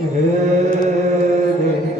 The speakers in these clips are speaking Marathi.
हे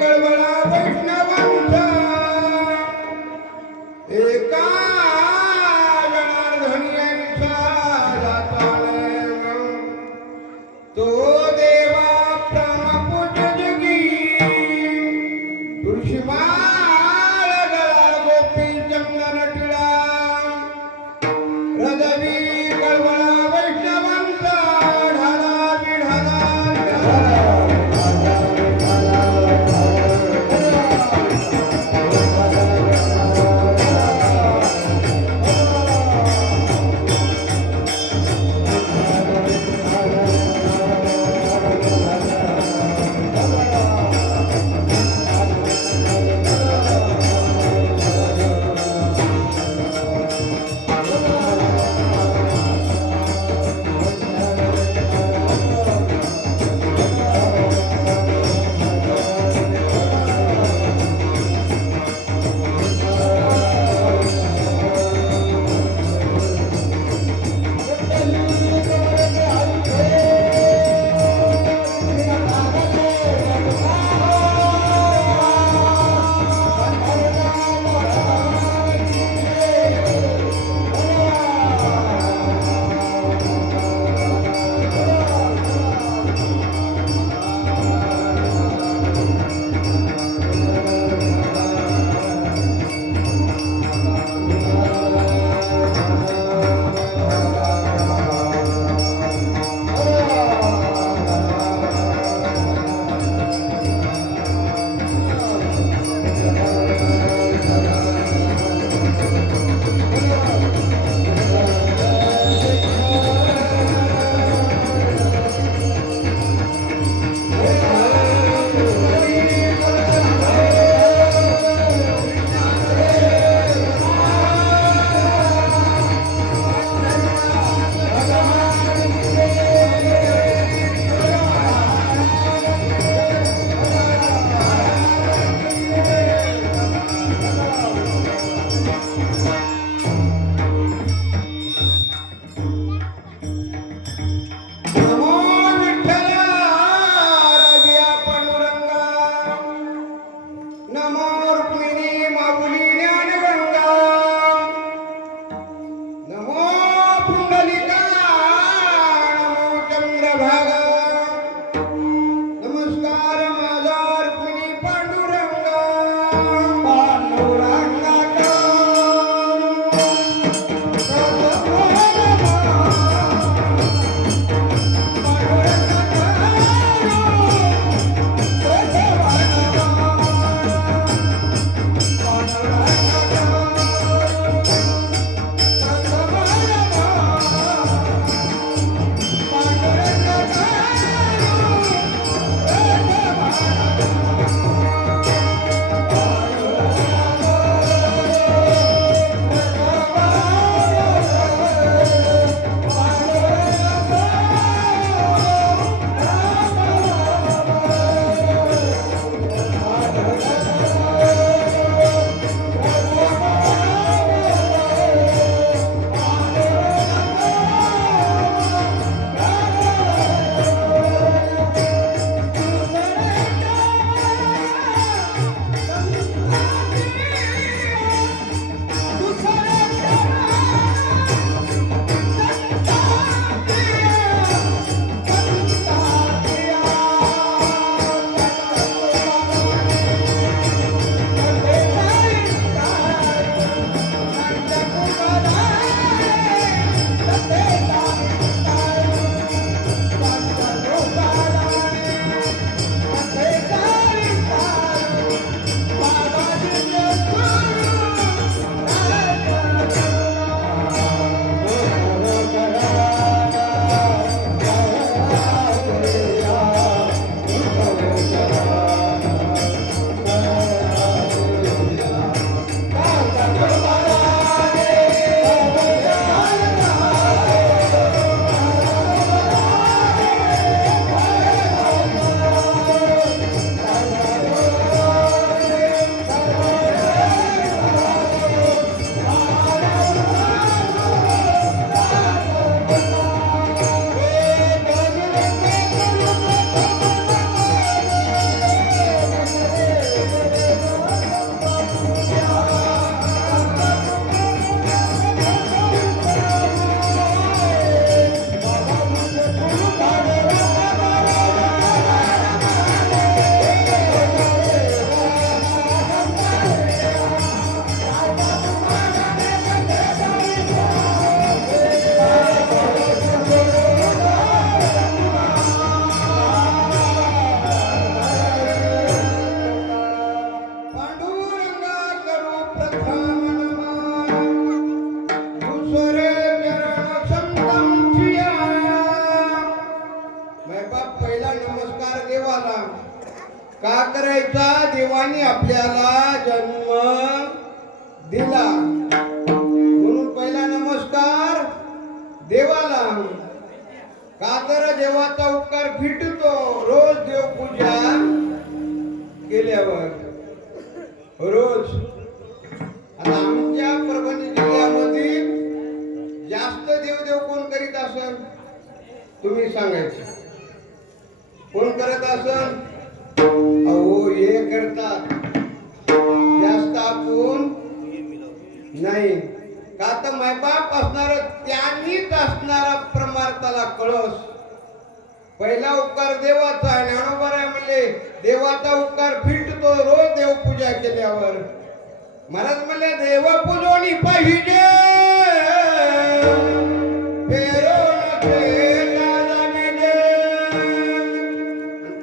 कळवळा वैष्णवांचा एका जनार्दनी यांचा जाताने तो देवा प्राणपूज्य जगी तुळशीमाळ गळा गोपी चंदन टिळा हृदवी कळवळा वैष्णवांचा ढाला विढाला का करायचा? देवाने आपल्याला जन्म दिला म्हणून पहिला नमस्कार देवाला. का तर देवाचा उपकार फिटतो रोज देवपूजा केल्यावर. रोज आता आमच्या परभणी जिल्ह्यामध्ये जास्त देवदेव कोण करीत असेल तुम्ही सांगायचं? कोण करत असेल? अहो हे करतात जास्त, आपण नाही. का तर मायबाप असणार त्यांनीच असणारा परमार्थाला कळस. पहिला उपकार देवाचा आहे. ज्ञानोबा म्हणले देवाचा उपकार फिटतो रोज देवपूजा केल्यावर. महाराज म्हणले देव पूजोनी पाहिजे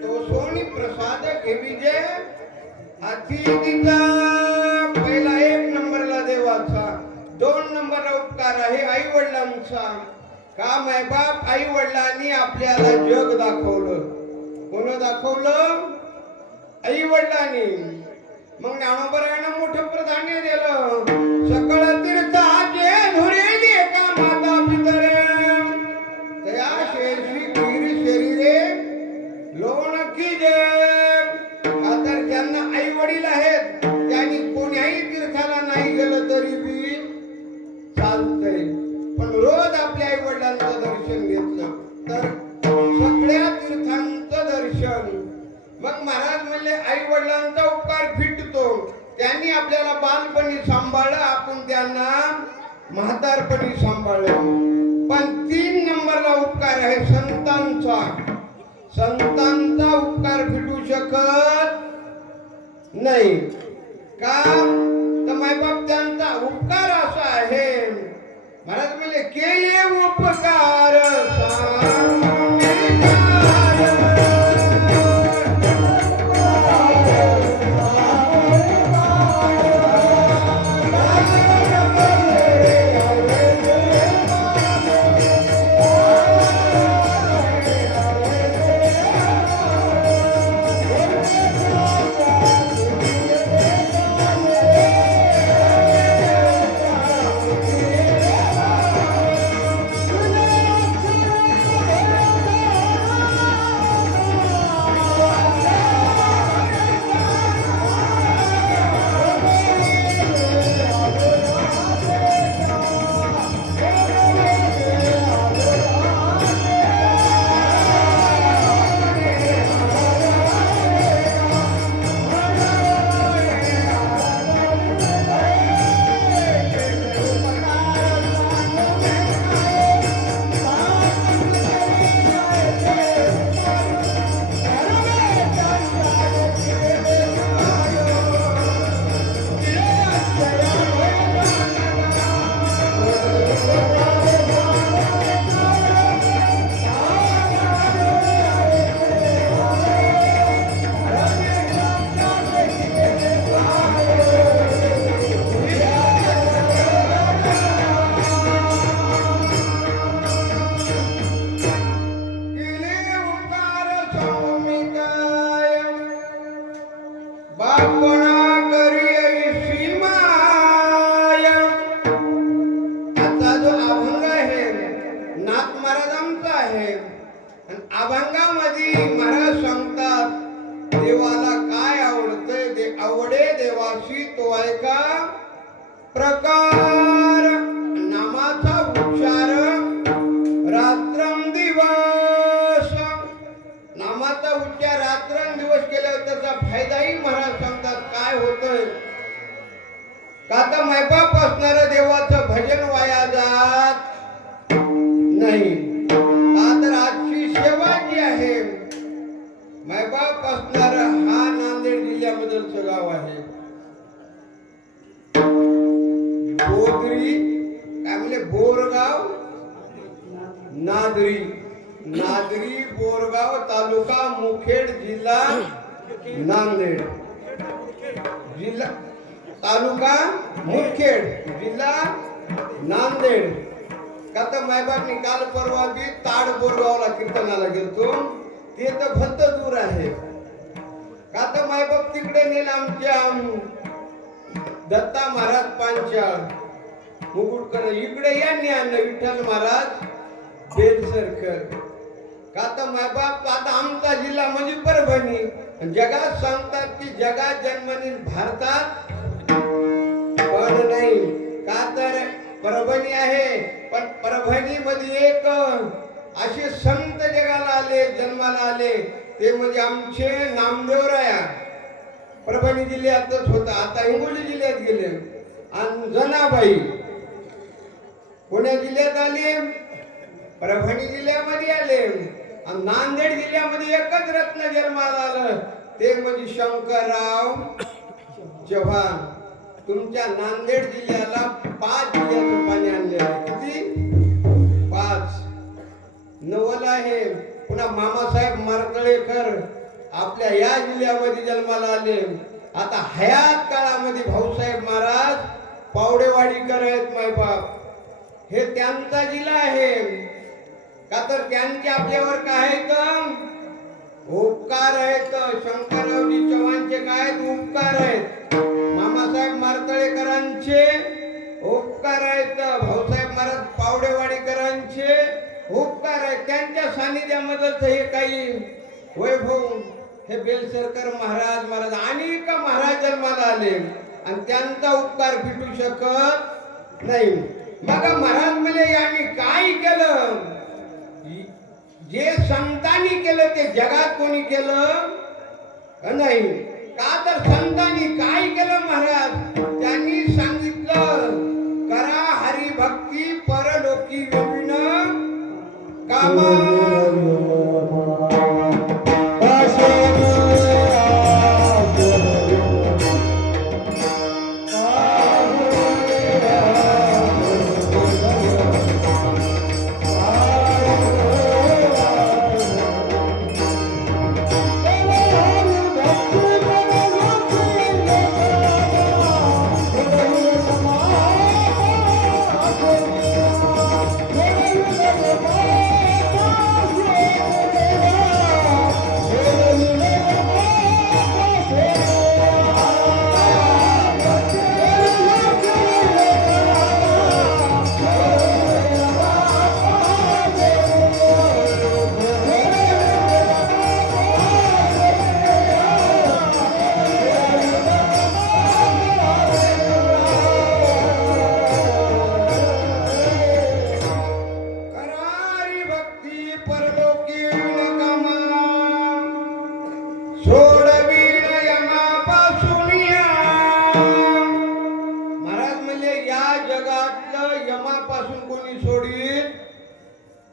तो सोनी प्रसाद घेविजे अतिथीचा. पहिला 1 नंबरला देवाचा. 2 नंबरला उपकार आहे आई वडिलांचा. का मायबाप आई वडिलांनी आपल्याला जग दाखवलं. कोण दाखवलं? आई वडिलांनी. मग ज्ञानोबरायानं मोठं प्राधान्य दिलं. सकळ तीर्थाचे धुरेली का माता पितरे तया शेषी वीर शरीरे लोण की जय. का तर ज्यांना आई वडील आहेत त्यांनी कोण्याही तीर्थाला नाही गेलं तरी बी चालतंय. पण रोज आपल्या आई वडिलांचं दर्शन घेतलं तर सगळ्या तीर्थांचं दर्शन. मग महाराज म्हणले आई वडिलांचा उपकार फिटतो. त्यांनी आपल्याला बालपणी सांभाळलं, आपण त्यांना म्हातारपणी सांभाळलं. पण 3 नंबरला उपकार आहे संतांचा. संतांचा उपकार फिटू शकत नाही. का तर मायबाप त्यांचा उपकार असा आहे. महाराज म्हणले केले उपकार अभंगामध्ये महाराज सांगतात देवाला काय आवडतंय. आवडे देवाशी तो ऐका प्रकार नामाचा उच्चार रात्रंदिवस. नामाचा उच्चार रात्रंदिवस केल्यावर त्याचा फायदाही महाराज सांगतात काय होतोय. का तर मायबाप असणारं देवाचं भजन वाया जात नाही. का तर आजची सेवा जी आहे मायबाप असणार हा नांदेड जिल्ह्यामधलचं गाव आहे. बोदरी काय म्हणले बोरगाव नादरी. नादरी बोरगाव तालुका मुखेड जिल्हा नांदेड. जिल्हा तालुका मुखेड जिल्हा नांदेड. का तर मायबापनी काल परवा बी ताड बोरगावला कीर्तनाला गेलतो. ते तर भलत दूर आहे. का तर मायबाप तिकडे नेला आमच्या दत्ता महाराज पांचाळ मुकुटकर, इकडे यांनी आणलं विठ्ठल महाराज बेलसरकर. का तर मायबाप आता आमचा जिल्हा म्हणजे परभणी. जगात सांगतात की जगात जन्मनी भारतात पण नाही. का तर परभणी आहे, पण परभणी मध्ये एक असे संत जगाला आले, जन्माला आले, ते म्हणजे आमचे नामदेवराया. परभणी जिल्ह्यातच होता, आता हिंगोली जिल्ह्यात गेले. आणि जनाबाई पुणे जिल्ह्यात आले, परभणी जिल्ह्यामध्ये आले. आणि नांदेड जिल्ह्यामध्ये एकच रत्न जन्माला आलं, ते म्हणजे शंकरराव चव्हाण. तुमच्या नांदेड जिल्ह्याला 5 जिल्ह्यातून पाणी आणले आहे. किती? 5. नवल आहे. पुन्हा मामासाहेब मार्तळेकर आपल्या या जिल्ह्यामध्ये जन्माला आले. आता हयात काळामध्ये भाऊसाहेब महाराज पावडेवाडीकर आहेत मायबाप. हे त्यांचा जिल्हा आहे. का तर त्यांचे आपल्यावर काय आहेत? उपकार आहेत. शंकररावजी चव्हाणचे काय उपकार आहेत, मामासाहेब मार्तळेकरांचे उपकार आहेत, भाऊसाहेब महाराज पावडेवाडीकरांचे उपकार आहेत. त्यांच्या सानिध्यामध्ये हे काही वैभव हे बेलसरकर महाराज अनेक महाराज जन्माला आले आणि त्यांचा उपकार फिटू शकत नाही. मग महाराज म्हणजे यांनी काय केलं? जे संतांनी केलं ते जगात कोणी केलं नाही. का तर संतांनी काय केलं महाराज? त्यांनी सांगितलं करा हरिभक्ती परलोकी विन कामा.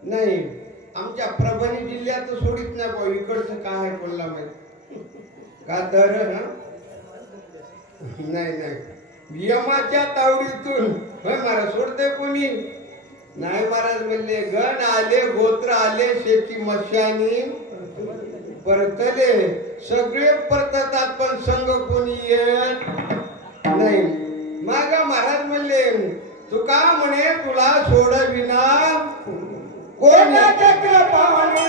नाही. आमच्या परभणी जिल्ह्यात सोडित नाही भाऊ. इकडचं काय आहे कोणला माहिती. का तर नाही यमाच्या तावडीतून महाराज सोडते कोणी नाही. महाराज म्हणले गण आले, गोत्र आले, शेती मशानी परतले, सगळे परततात पण संघ कोणी येत नाही. मग महाराज म्हणले तुका म्हणे तुला सोडविना कोणाच्या कृपाने.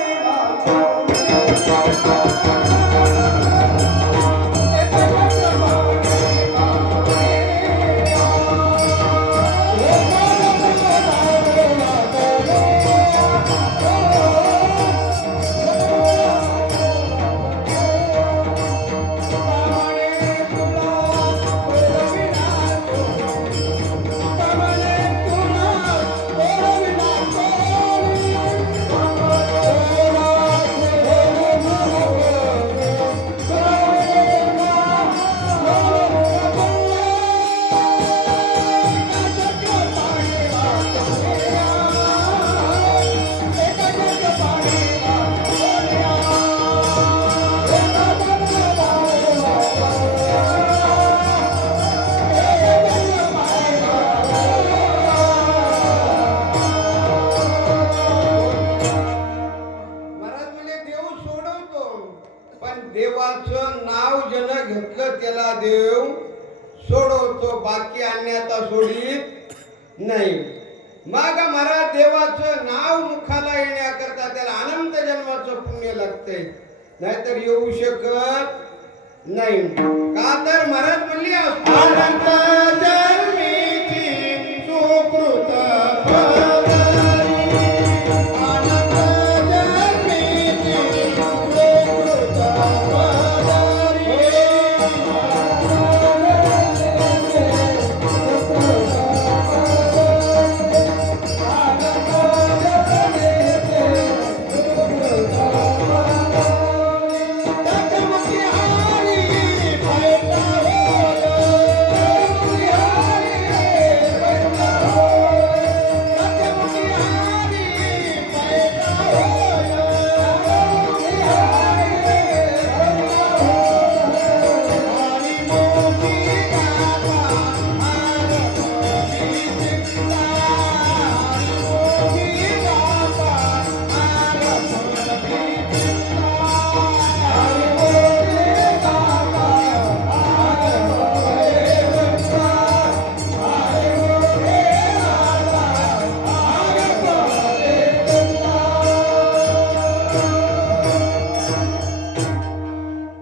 देवाचं नाव जन घेतलं त्याला देव सोडवतो, बाकी अन्यथा सोडित नाही. मग महाराज देवाचं नाव मुखाला येण्याकरता त्याला अनंत जन्माचं पुण्य लागतंय, नाहीतर येऊ शकत नाही. का तर महाराज म्हणली असतो अनंत जन्मीची सुकृत पदारी. अनंत जन्मीची सुकृत पदारी. जगमुखी हारी पैठा होय. जगमुखी हारी पैठा होय. जगमुखी हारी पैठा होय. जगमुखी हारी पैठा होय. हारी मोठी गाथा आरती चिंता. हारी मोठी गाथा आरती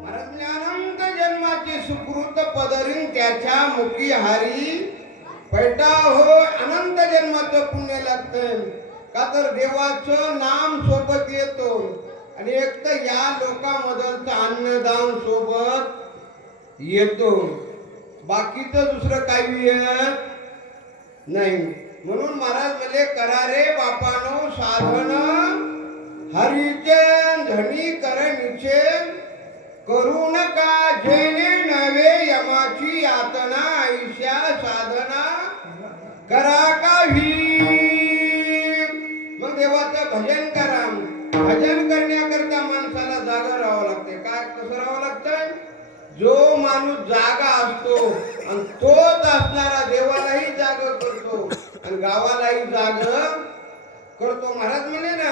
महाराज म्हणजे अनंत जन्माची सुकृत पदरीन त्याच्या मुखी हारी पैठा हो. अनंत जन्माचं पुण्य लागतंय. का तर देवाचं नाम सोबत येतो आणि एक तर या लोकांमधलचं अन्नदान सोबत येतो. बाकीचं दुसरं काही येत नाही. म्हणून महाराज म्हणले करा रे बापानो साधन हरीचे धनी करनिचे. करू नका जेणे नवे यमाची यातना. ऐशा साधना करा काही. मग देवाचं भजन करा. भजन करण्याकरता माणसाला जागा राहावं लागते. काय कसं राहावं लागतंय? जो माणूस जागा असतो आणि तोच असणारा देवालाही जाग करतो आणि गावालाही जाग करतो. महाराज म्हणे ना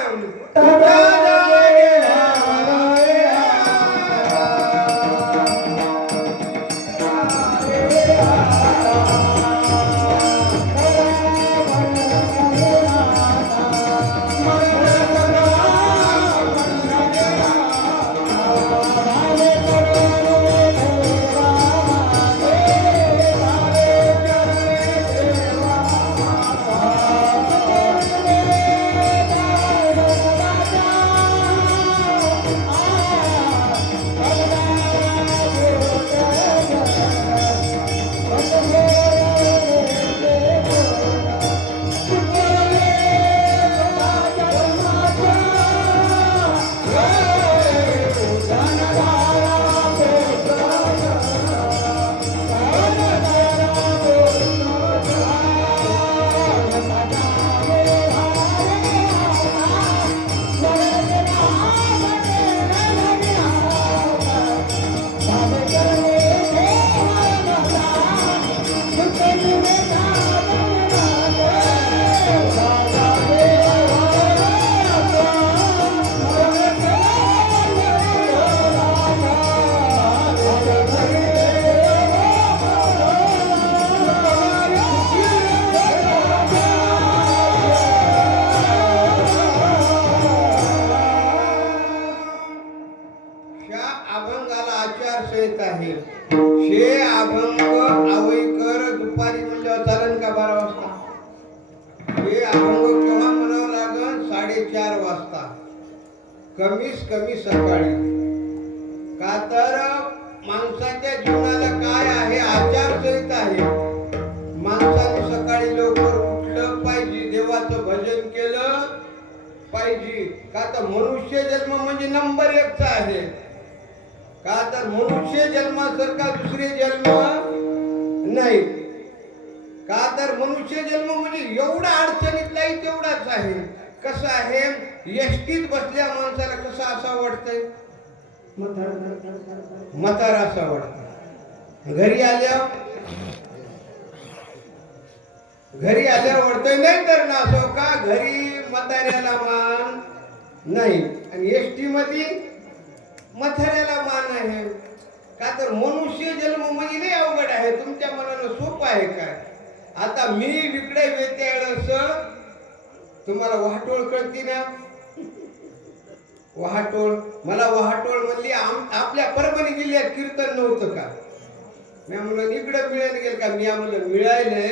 आचारसंहिता आहे. शे अभंग आवईकर दुपारी म्हणल्यावर चालन का 12 वाजता? हे अभंग केव्हा म्हणावं लागल? 4:30 वाजता. कमीच कमी सकाळी. का तर माणसाच्या जीवनाला काय आहे? आचारसंहिता आहे. माणसाने सकाळी लवकर उठलं पाहिजे. देवाचं भजन केलं पाहिजे. का तर मनुष्य जन्म म्हणजे नंबर 1 चा आहे. का तर मनुष्य जन्मासारखा दुसरे जन्म नाही. का तर मनुष्य जन्म म्हणजे एवढा अडचणीतलाही तेवढाच आहे. कसं आहे? एसटीत बसल्या माणसाला कसं असं वाटतंय? म्हातारा असं वाटतं. घरी आल्या वाटतंय नाही तर नासो का घरी म्हाताऱ्याला मान नाही आणि एसटी मध्ये म्हाताऱ्याला मान आहे. का तर मनुष्य जन्म म्हणजे नाही अवघड आहे. तुमच्या मनानं सोपं आहे काय? आता मी विकडे वेत्याळस तुम्हाला वाटोळ कळती ना? वहाटोळ. मला वहाटोळ म्हणली आपल्या परभणी जिल्ह्यात कीर्तन नव्हतं का? मी म्हणलं इकडं मिळायला गेलं का? मी म्हणलं मिळायलंय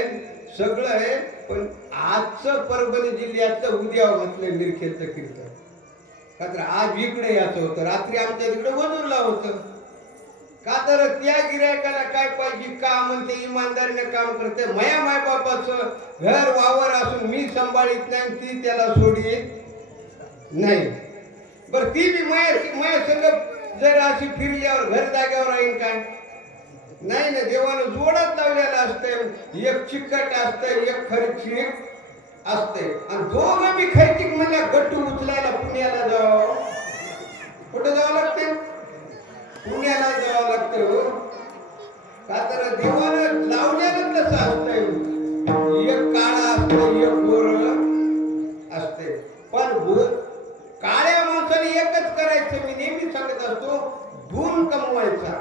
सगळं आहे, पण आजचं परभणी जिल्ह्यातलं उद्या म्हटलं मिरखेचं कीर्तन. का तर आज इकडे यायचं होतं, रात्री आमच्या तिकडे वजूरला होतं. का तर त्या गिरायकाला काय पाहिजे, का म्हणते इमानदारीने काम करते. माया मायबापाचं घर वावर असून मी सांभाळीत नाही, ती त्याला सोडीत नाही. बर ती बी माया संग जर अशी फिरल्यावर घर जाग्यावर राहील काय? नाही ना, देवानं जोडच लावलेला असते. एक चिकट असते, एक खर्चिक असते. आणि दोघं बी खर्चिक म्हणजे गट्टू उचलायला पुण्याला जावं. कुठं जावं लागते? पुण्याला जावं लागतं हो. का तर देवानं लावलेलं तसं असतंय. एक काळा असतो, एक गोर असते. पण काळ्या माणसाने एकच करायचं, मी नेहमी सांगत असतो, गुण कमवायचा.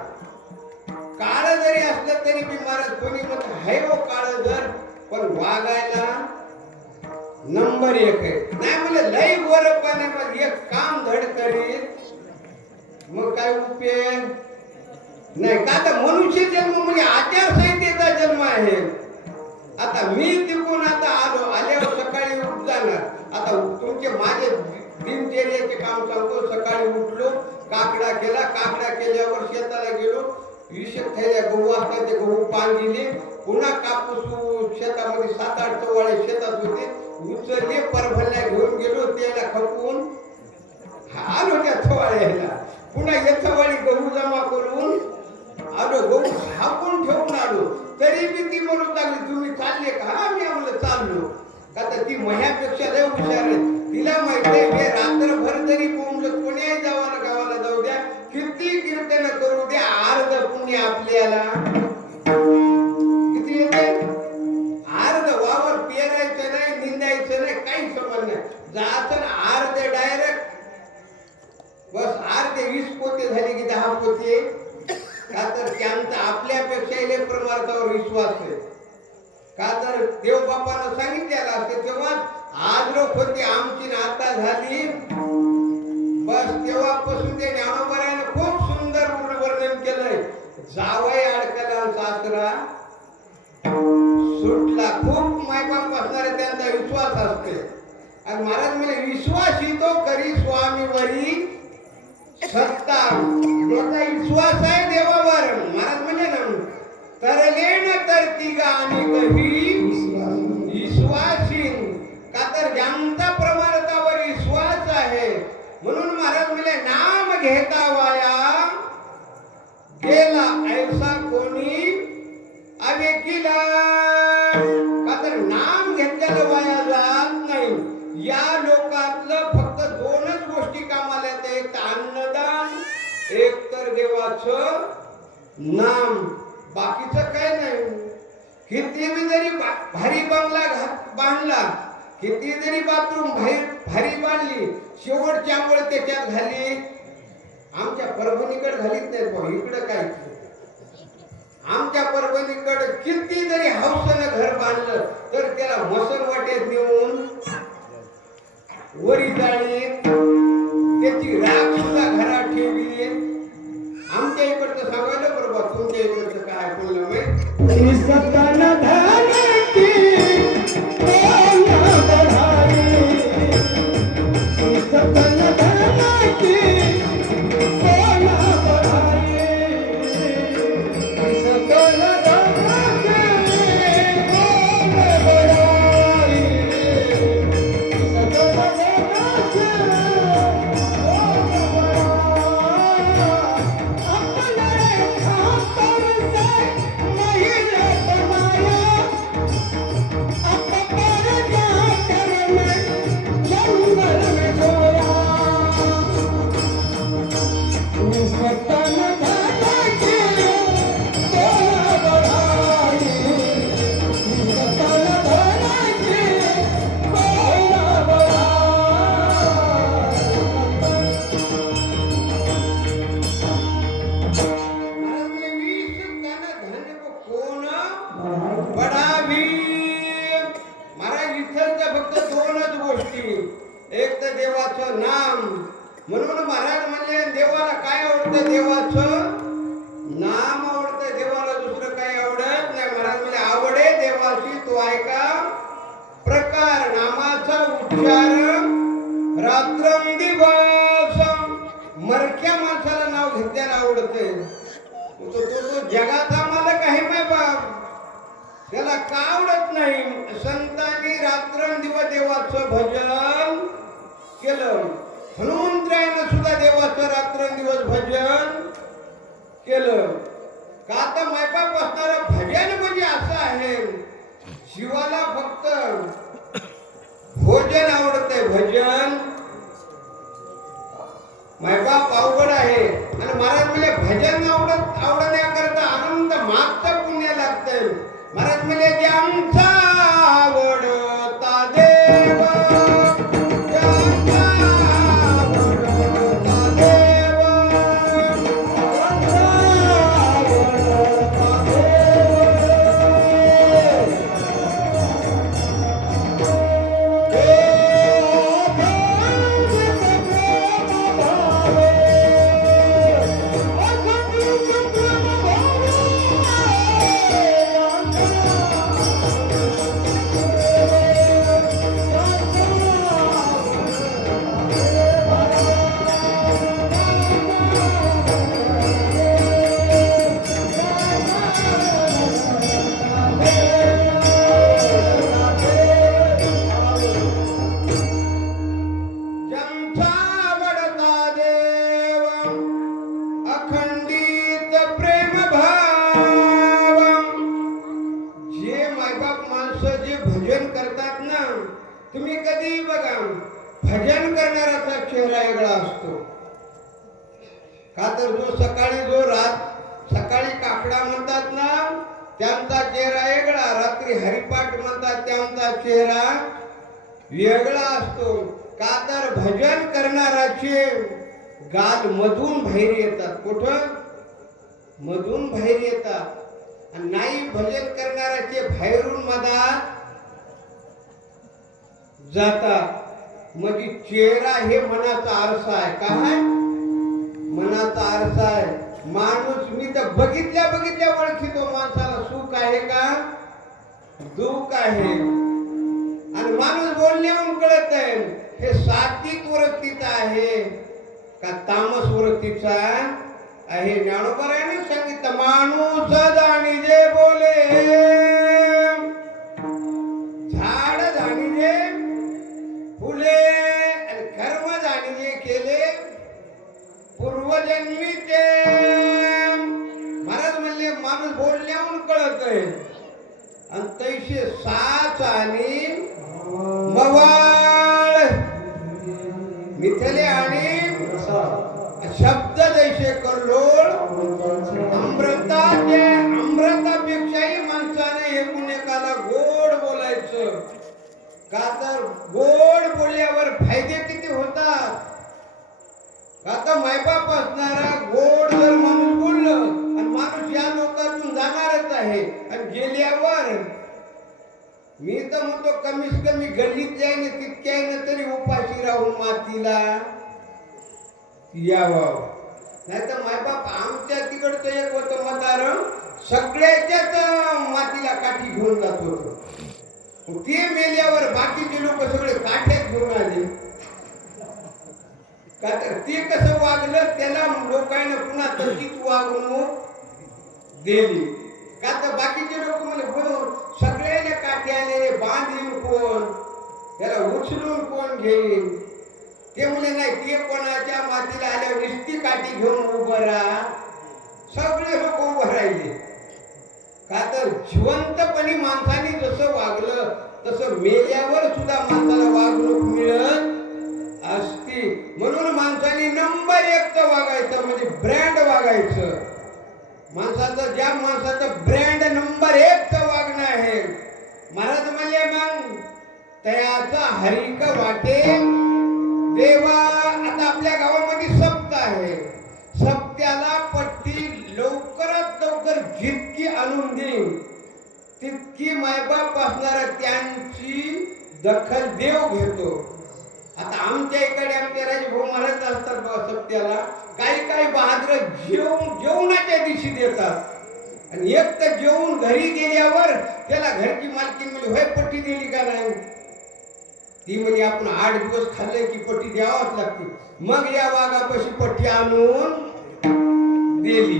काळ जरी असलं तरी बी महाराज कोणी म्हणत आहे हो काळ जर, पण वागायला नंबर 1 आहे. नाही म्हणजे लई गोर पाण्यामध्ये एक काम धड करीत मग काय उपयोग नाही. का तर मनुष्य जन्म म्हणजे आचारसंहितेचा जन्म आहे. आता मी तिकून आता आल्यावर सकाळी उठ जाणार. आता तुमचे माझे दिनचर्याचे काम सांगतो. सकाळी उठलो, काकडा केला, काकडा केल्यावर शेताला गेलो, 20 थैल्या गहू असतात, ते गहू पान दिले. पुन्हा कापूस शेतामध्ये 7-8 चवाळे शेतात होते, उचलले, परभणला घेऊन गेलो, त्याला खपवून आलो त्या चवाळ्याला. पुन्हा येथवाळी गहू जमा करून आलो, गहू झाकून ठेवून आलो. तरी बी ती म्हणून लागली तुम्ही चालले का? हा मी आम्हाला चाललो. का तर ती महिन्यापेक्षा लय हुशार आहे. तिला माहिती आहे रात्रभर जरी बोंबलत कोण्याही गावाला जाऊ द्या, किती कीर्तन करू द्या, अर्ध पुण्य आपल्याला किती येते? अर्ध. वावर पेरायचं नाही, निंदायचं नाही, काही संबंध नाही. जायचं अर्ध डायरेक्ट बस. अर्धे 20 पोते झाले की 10 पोते. का तर त्यांचा आपल्यापेक्षा लय परमार्थावर विश्वास आहे. का तर देव बापानं सांगितलेलं असते तेव्हा आज लोक होती आमची आता झाली. बस तेव्हापासून ते ज्ञानोबारायनं खूप सुंदर वर्णन केलंय. जावई अडकला सासरा सुटला. खूप मायबाप असणारे त्यांचा विश्वास असते. आणि महाराज म्हणजे विश्वास तो करी स्वामीवरी सत्ता. माझा विश्वास आहे देवावर. महाराज म्हणजे ना तरले न तरती गाणी कही विश्वासीन. का तर ज्यांचा प्रमाणतावर विश्वास आहे म्हणून महाराज म्हणजे नाम घेता वाया गेला ऐसा कोणी अवेकिला. का तर नाम घेतलेलं वाया जात नाही. या लोकातलं फक्त 2च गोष्टी कामाला येतात, एक तर अन्नदान, एक तर देवाचं नाम. बाकीचं काय नाही. किती जरी भारी बंगला बांधला, किती जरी बाथरूम भारी बांधली, शेवटच्या आंघोळ त्याच्यात घाली. आमच्या परभणीकडे घालीत नाहीत भाऊ, इकडं काय. आमच्या परभणीकडे किती जरी हौसनं घर बांधलं तर त्याला मसन वाटेत नेऊन वरी जाळी, त्याची राख सुद्धा घरात ठेवली. आमच्या इकडचं सांगायला बरोबर, तुमच्या इकडचं काय बोललं माहिती? सकल धन की बोल बढ़ाई, सकल धन की बोल बढ़ाई, सकल धन की बोल बढ़ाई, सकल धन की बोल बढ़ाई. अपने खातर से नहीं रे बना जगाचा मालक आहे मायबाप, त्याला का आवडत नाही संतांनी रात्रंदिवस देवाचं भजन केलं. हनुमंतरायानं सुद्धा देवाचं रात्रंदिवस भजन केलं. का तर मायबाप असणारं भजन म्हणजे असं आहे, शिवाला फक्त भोजन आवडतंय, भजन मायबाप अवघड आहे. आणि महाराज म्हणजे भजन आवडण्याकरता आनंद मागचं पुण्य लागतंय. महाराज म्हणजे जे आमचा आवडता देव, जे आमचा आवडता देव, आमचा आवडता ज्यांचा आवडता देव, अखंडित प्रेम भाव. जे मायबाप माणसं जे भजन करतात ना, तुम्ही कधी बघा भजन करणाऱ्याचा चेहरा वेगळा असतो. का तर जो सकाळी काकडा म्हणतात ना, त्यांचा चेहरा वेगळा, रात्री हरिपाठ म्हणतात त्यांचा चेहरा वेगळा असतो. का तर भजन करणाराचे गाल मधून बाहेर येतात. कुठं? मधून बाहेर येतात. आणि नाही भजन करणाराचे बाहेरून मधात जातात. म्हणजे चेहरा हे मनाचा आरसा आहे. काय? मनाचा आरसा आहे. माणूस मी तर बघितल्या ओळखीतो माणसाला सुख आहे का दुःख आहे. आणि माणूस बोलण्याहून कळत आहे हे सात्विक वृत्तीचा आहे का तामस वृत्तीचा आहे. ज्ञानोबरायाने सांगितलं, माणूस जाणीजे बोले, झाड जाणीजे फुले, आणि कर्म जाणीजे केले पूर्वजन्मीचे. महाराज म्हणले माणूस बोलण्याहून कळत आहे. आणि तैसे साच आणि मवाळ मिथले आणि शब्द जैसे कल्लोळ अमृतापेक्षाही माणसाने एकूण एकाला गोड बोलायचं. का तर गोड बोलल्यावर फायदे किती होतात. का तर मायबाप असणारा गोड जर माणूस बोललं, आणि माणूस या लोकातून जाणारच आहे, आणि गेल्यावर मी तर म्हणतो कमीत कमी गल्लीतल्या आहे ना तितक्या आहे ना तरी उपाशी राहून मातीला यावं. नाही तर मायबाप आमच्या तिकडचं एक होतं म्हातार, सगळ्याच्याच मातीला काठी घेऊन जात होतं. ते मेल्यावर बाकीचे लोक सगळे काठ्यात घेऊन आले. का तर ते कसं वागलं त्याला लोकांना पुन्हा तशीच वागणूक दिली. का तर बाकीचे लोक म्हणजे सगळ्याने काठ्याने बांधीन कोण, त्याला उचलून कोण घेईल. ते म्हणे नाही, ते कोणाच्या मातीला आल्यावर नुसती काठी घेऊन उभं राहा. सगळे लोक उभं राहिले. का तर जिवंतपणी माणसाने जसं वागलं तसं मेल्यावर सुद्धा माणसाला वागणूक मिळत असते. म्हणून माणसाने नंबर 1चं वागायचं, म्हणजे ब्रँड वागायचं. माणसाचं ज्या माणसाचं ब्रँड नंबर 1चं वागणं आहे. महाराज म्हणले मग तयाचा हरिक वाटे देवा. आता आपल्या गावामध्ये सप्त आहे. सप्त्याला पट्टी लवकरात लवकर जितकी आणून देईल तितकी मायबाप असणारा त्यांची दखल देव घेतो. आता आमच्या इकडे आमचे राजभाऊ महाराज असतात बाबा सप्त्याला. काही बहादर जेवणाच्या दिवशी देतात. आणि एक तर जेवून घरी गेल्यावर त्याला घरची मालकीन म्हणजे होय पट्टी दिली का नाही. ती म्हणजे आपण 8 दिवस खाल्ले की पट्टी द्यावाच लागते. मग या वाघापाशी पट्टी आणून दिली.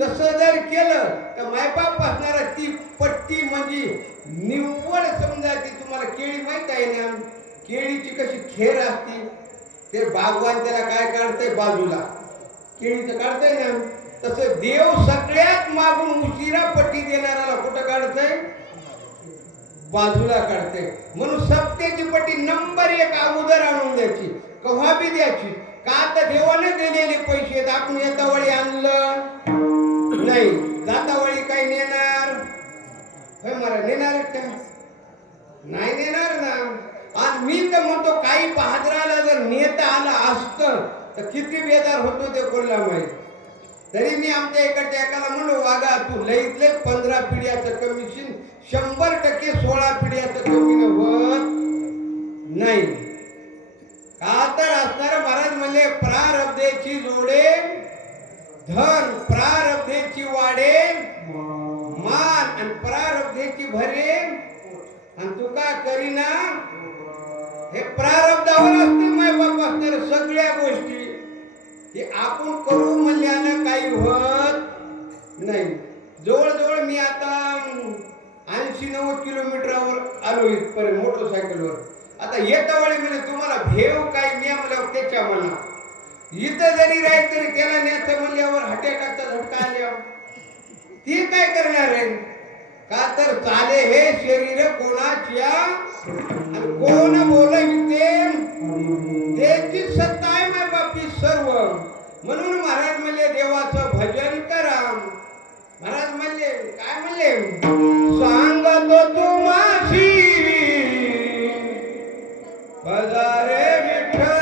तसं जर केलं तर मायबाप असणारा ती पट्टी म्हणजे निव्वळ समजा ती तुम्हाला केळी माहित आहे ना, केळीची कशी खेर असते, ते बागवान त्याला काय काढतंय बाजूला, केळीचं काढतंय ना, तसं देव सगळ्यात मागून उशिरा पट्टी देणाऱ्याला कुठं काढतंय, बाजूला काढते. म्हणून सत्याची पट्टी नंबर 1 अगोदर आणून द्यायची, कव्हा बी द्यायची. का तर देवाने दिलेले पैसे आपण येतावळी आणलं नाही, जातावळी काय नेणार, होय मला नेणार का, नाही नेणार ना. आणि मी तर म्हणतो काही बहादराला जर नेता आला असतं तर किती बेदार होतो ते कोणाला माहित. तरी मी आमच्या इकडच्या एकाला म्हणलो, वागा तू लईत लई 15 पिढ्याचं कमिशन 100% 16 पिढ्याचं कमी होत नाही. का तर असणार महाराज म्हणले, प्रारब्धेची जोडे धन, प्रारब्धेची वाडे मान, आणि प्रारब्धेची भरे आणि तू का करीना. हे प्रारब्धावर असते मायबाप असणार सगळ्या गोष्टी. हे आपण करू म्हणल्यानं काही होत नाही. जवळजवळ मी आता 80-90 किलोमीटरवर आलो इथपर्यंत मोटरसायकलवर. आता येता वेळी म्हणजे तुम्हाला भेव काही मी म्हणल्यावर त्याच्या म्हणा, इथं जरी राहील तरी त्याला न्यायचं म्हणल्यावर हार्ट अटॅकचा झटका आल्यावर ती काय करणार आहे. का तर चाले हे शरीर कोणाच्या आणि कोण बोलविते त्याची सत्ता आहे माय बापी सर्व. म्हणून महाराज म्हणले देवाचं भजन करा. महाराज म्हणले काय म्हणले, सांगतो तुम्हाशी भजारे विठ्ठला,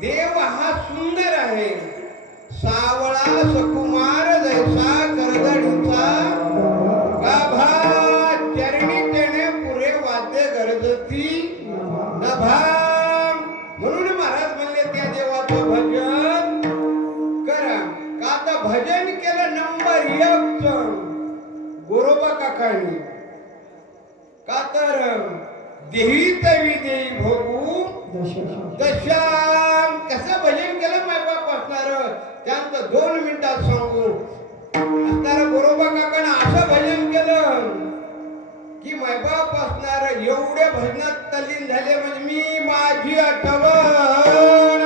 देव हा सुंदर आहे. सावळा सकुमार जैसा करदडीचा गाभा, चरणी तेने पुरे वाद्य गरजती नभा. म्हणून महाराज म्हणले त्या देवाचं भजन करा. का तर भजन केलं नंबर 1 गोरोबा काकांनी. का तर देही तवी देई भोगू दशाम. कसं भजन केलं मायबाप असणार त्यांचं 2 मिनिटात सांगू. असणार गोरोबा काकानं असं भजन केलं की मायबाप असणार एवढे भजनात तल्लीन झाले म्हणजे मी माझी आठवण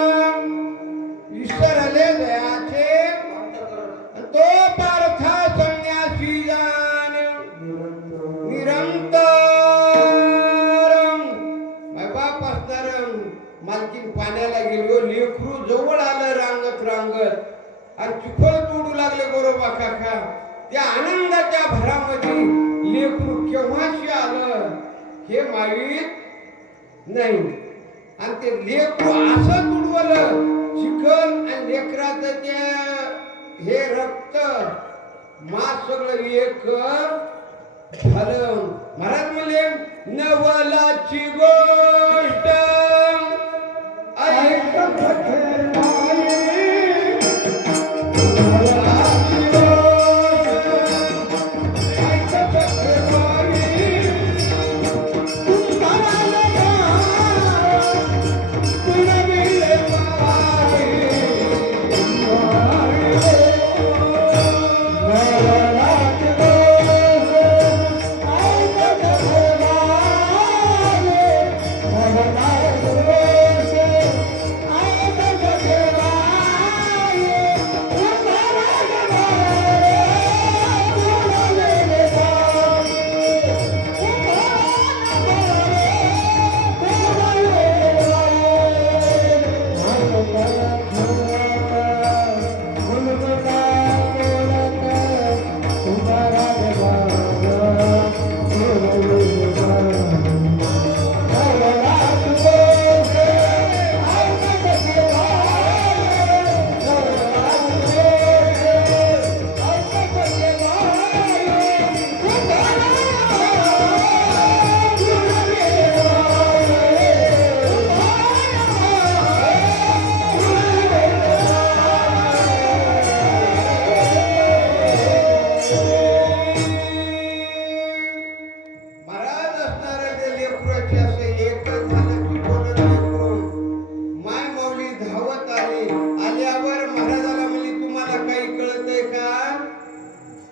विसरले खेळत आणि चिखल तोडू लागले गोरोबा काका. त्या आनंदाच्या भरामध्ये लेकरू केव्हाशी आलं हे माहीत नाही. आणि ते लेकरू असं तुडवलं चिखल आणि लेकराचं ते हे रक्त मास सगळं एक झालं. महाराज म्हणले नवलाची गोष्ट ऐकत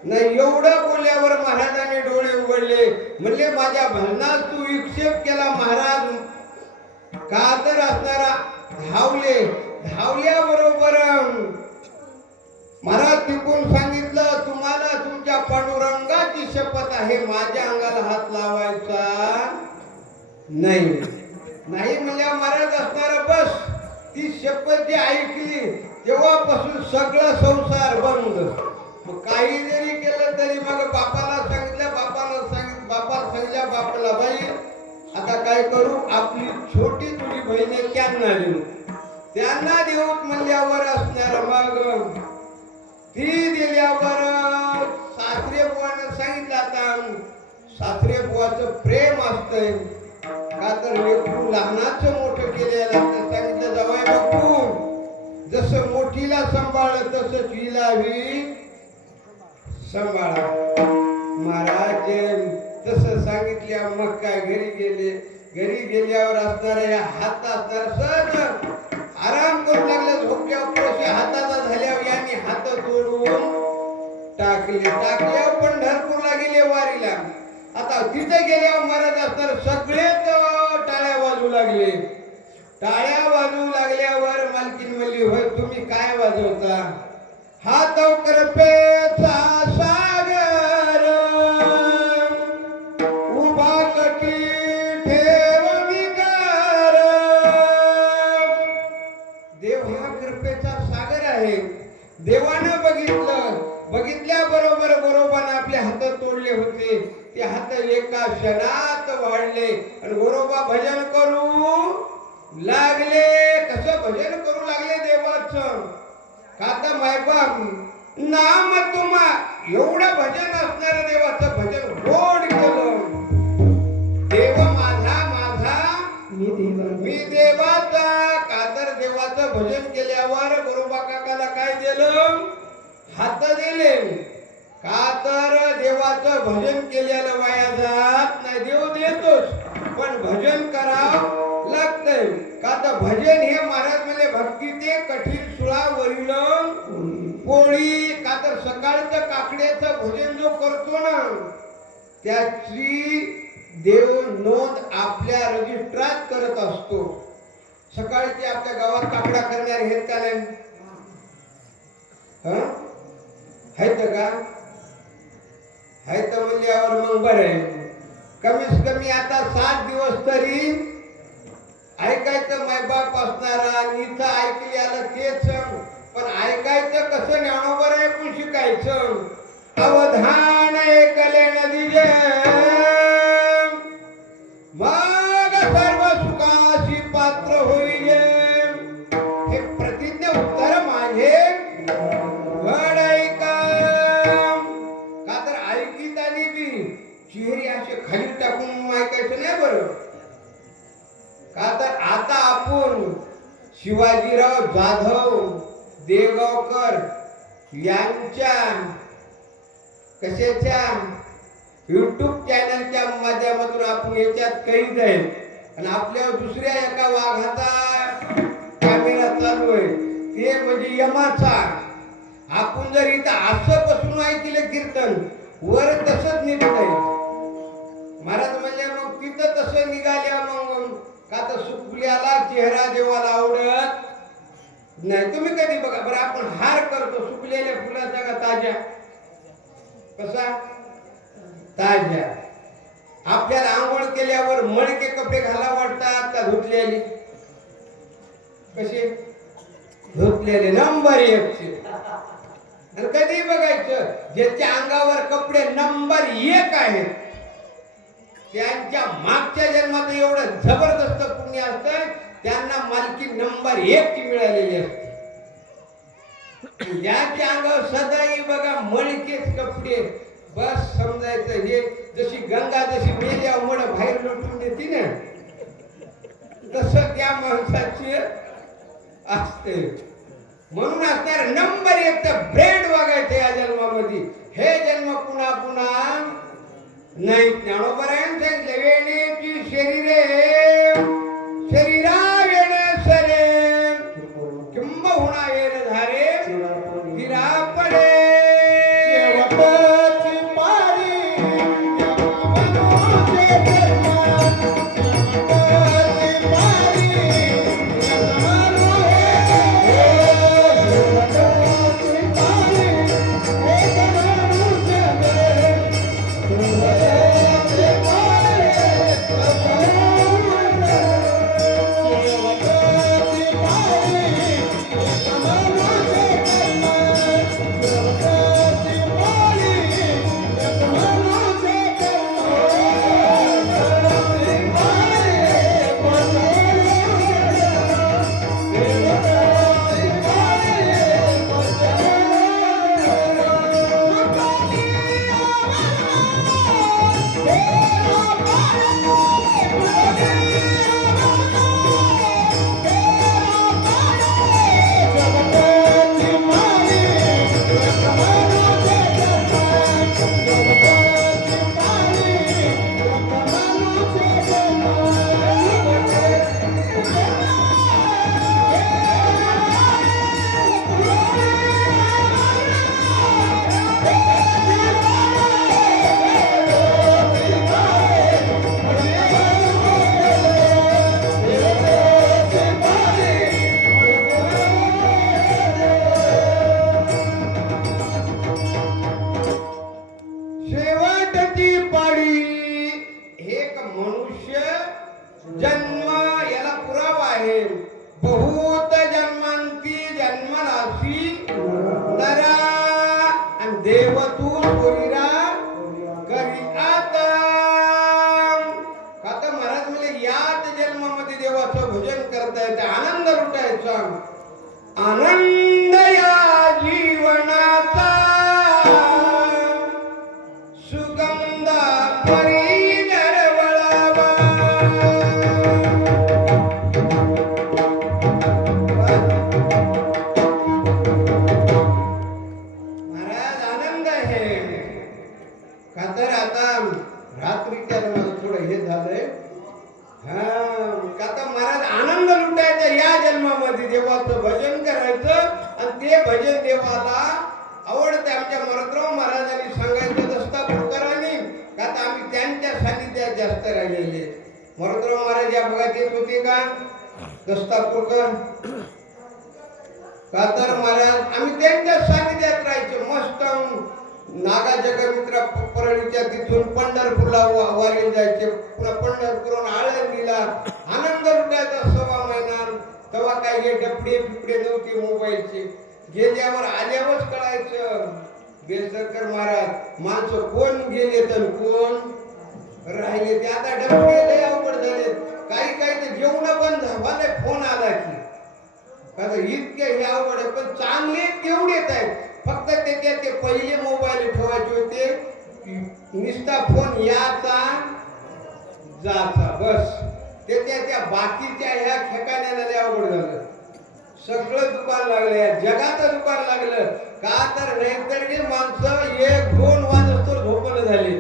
नाही. एवढं बोलल्यावर महाराजांनी डोळे उघडले. म्हणले माझ्या भजनात तू विक्षेप केला महाराज. का तर असणारा धावल्याबरोबर महाराज तिकून सांगितलं तुम्हाला तुमच्या पांडुरंगाची शपथ आहे माझ्या अंगाला हात लावायचा नाही. नाही म्हणल्या महाराज असणारा बस. ती शपथ जी ऐकली तेव्हापासून सगळं संसार बंद. मग काही जरी केलं तरी मग बापाला सांगितलं, बापाला सांगितलं बापाला बाई आता काय करू आपली छोटी तुझी बहिणी त्यांना देऊ. त्यांना देऊत म्हणल्यावर असणार मग ती दिल्यावर सासरे बुवानं सांगितलं आता सासरे बुवाचं प्रेम असतंय का तर लेकरू लहानाचं मोठं केलेलं असतं. सांगितलं जावई बापू जसं मोठीला सांभाळलं तसंच हिलाही सांभाळा. महाराज तसं सांगितल्या मग काय घरी गेले. घरी गेल्यावर असणारा या हात असणार सहज आराम करू लागले. झोपल्यावर हाताचा झाल्यावर यांनी हात तोडून टाकल्यावर पंढरपूरला गेले वारीला. आता तिथे गेल्यावर महाराज असणार सगळेच टाळ्या वाजू लागले. टाळ्या वाजू लागल्यावर मालकीन म्हणली होय तुम्ही काय वाजवता. हात कृपेचा सागर उभा कटी ठेव विकार. देव हा कृपेचा सागर आहे. देवानं बघितल्याबरोबर गोरोबाने आपले हात तोडले होते. ते हात एका क्षणात वाढले आणि गोरोबा भजन करू लागले. कसं भजन करू लागले देवाचं. काता मायबाप नाम तुम्हा एवढं भजन असणारं देवाचं भजन गोड केलं. देव माझा मी देवाचा. कातर देवाचं भजन केल्यावर गोरोबा काकाला काय दिलं हात दिले. का तर देवाचं भजन केलेलं वाया जात नाही. देव देतोच पण भजन करावं लागतंय. का तर भजन हे महाराज म्हणले भक्ती ते कठीण सुळावरील पोळी. का तर सकाळचं काकड्याचं भजन जो करतो ना त्याची देव नोंद आपल्या रजिस्ट्रात करत असतो. सकाळची आपल्या गावात काकडा करणारे आहेत का नाही आहेत का आहेत म्हणल्यावर मग बरं. कमीत कमी आता 7 दिवस तरी ऐकायचं मायबाप असणारा आणि इथं ऐकले आलं तेच पण ऐकायचं कसं ज्ञानोबर ऐकून शिकायचं. अवधान ऐकले नदीजे मग सर्व सुखाशी पात्र होईले. हे प्रतिज्ञ उत्तर माझे घड ऐका. का तर ऐकितानी बी चेहरे असे खाली टाकून ऐकायचं नाही बरं. का तर आता आपण शिवाजीराव जाधव देगावकर यांच्या कशाच्या युट्यूब चॅनलच्या माध्यमातून आपण याच्यात कैद आहे. आणि आपल्या दुसऱ्या एका वाघाचा कॅमेरा चालू आहे ते म्हणजे यमाचा. आपण जर इथं असं बसून ऐकलं कीर्तन वर तसंच निघतंय महाराज. म्हणजे मग तिथं तसं निघाल्या मग का तर सुकल्याला चेहरा देवाला आवडत नाही. तुम्ही कधी बघा बरं आपण हार करतो सुकलेल्या फुलाचा का ताज्या. कसा ताज्या. आपल्याला आंघोळ केल्यावर मळके कपडे घाला वाटतात का धुतलेले. कसे धुतलेले नंबर 1 चे. आणि कधी बघायचं ज्याच्या अंगावर कपडे नंबर 1 आहेत त्यांच्या मागच्या जन्मात एवढं जबरदस्त पुण्य असतं त्यांना मालकी नंबर 1 ची मिळालेली असते. ज्याच्या अंगावर सदाही बघा मळकेच कपडे बस समजायचं हे जशी गंगा जशी मेल्या मड बाहेर लुटून देते ना तसं त्या माणसाची असते. म्हणून असणार नंबर 1 चा ब्रेड वागायचं या जन्मामध्ये. हे जन्म पुन्हा पुन्हा नाही. ज्ञानोबरायन सांगितलं वेणेची शरीरे शरीरा वेणे सरे किंबहुना वेर धारे गिरा पडे. शेवटची पारी मनोजे कर्मा. शेवटची पारी मनोजे. शेवटची पारी मनोजे. शेवटची पारी एक मनुष्य जन्म याला पुरावा आहे. बहुत जन्मांती जन्मराशी नरा आणि देवतू शरीरा करी आता. आता महाराज म्हणजे याच जन्मामध्ये देवाचं भजन करता येते. आनंद लुटायचा. आनंद या जीवनाचा सुगंध परी दरवळावा. महाराज आनंद आहे. का तर आता रात्रीच्या थोडं हे झालंय. का तर महाराज आनंद लुटायचा या जन्मामध्ये देवाचं भजन करायचं आणि ते भजन देवाला आवडते. आमच्या मरदराव महाराजांनी सांगायचं दस्तापूरकरांनी का तर आम्ही त्यांच्या सानिध्यात जास्त राहिलेले. मरदराव महाराज या भागात येत होते का दस्तापूरकर. का तर महाराज आम्ही त्यांच्या सानिध्यात राहायचो. मस्त नागा जगमित्रा परळीच्या तिथून पंढरपूरला वारीला जायचे. पुन्हा पंढरपूरहून आळंदीला आनंद लुटायचा 1.25 महिना. तेव्हा काही हे डबडे बिबडे नव्हते मोबाईलचे. गेल्यावर आल्यावरच कळायचं. बेलसरकर महाराज माणसं कोण गेले तर कोण राहिले ते आता डबके लय अवघड झाले. काही काही तर जेवण बंद झाले फोन आला की. आता इतके हे अवघड आहे. पण चांगले तेवढेच आहेत. फक्त त्याच्यात ते पहिले मोबाईल ठेवायचे होते. नुसता फोन याचा जाचा बस. त्या बाकीच्या ह्या ठिकाण्याला लय अवघड झालं. सगळं दुकान लागलं, जगाचं दुकान लागलं. का तर नाहीतर की माणसं 1-2 वाजता झोपणं झाले.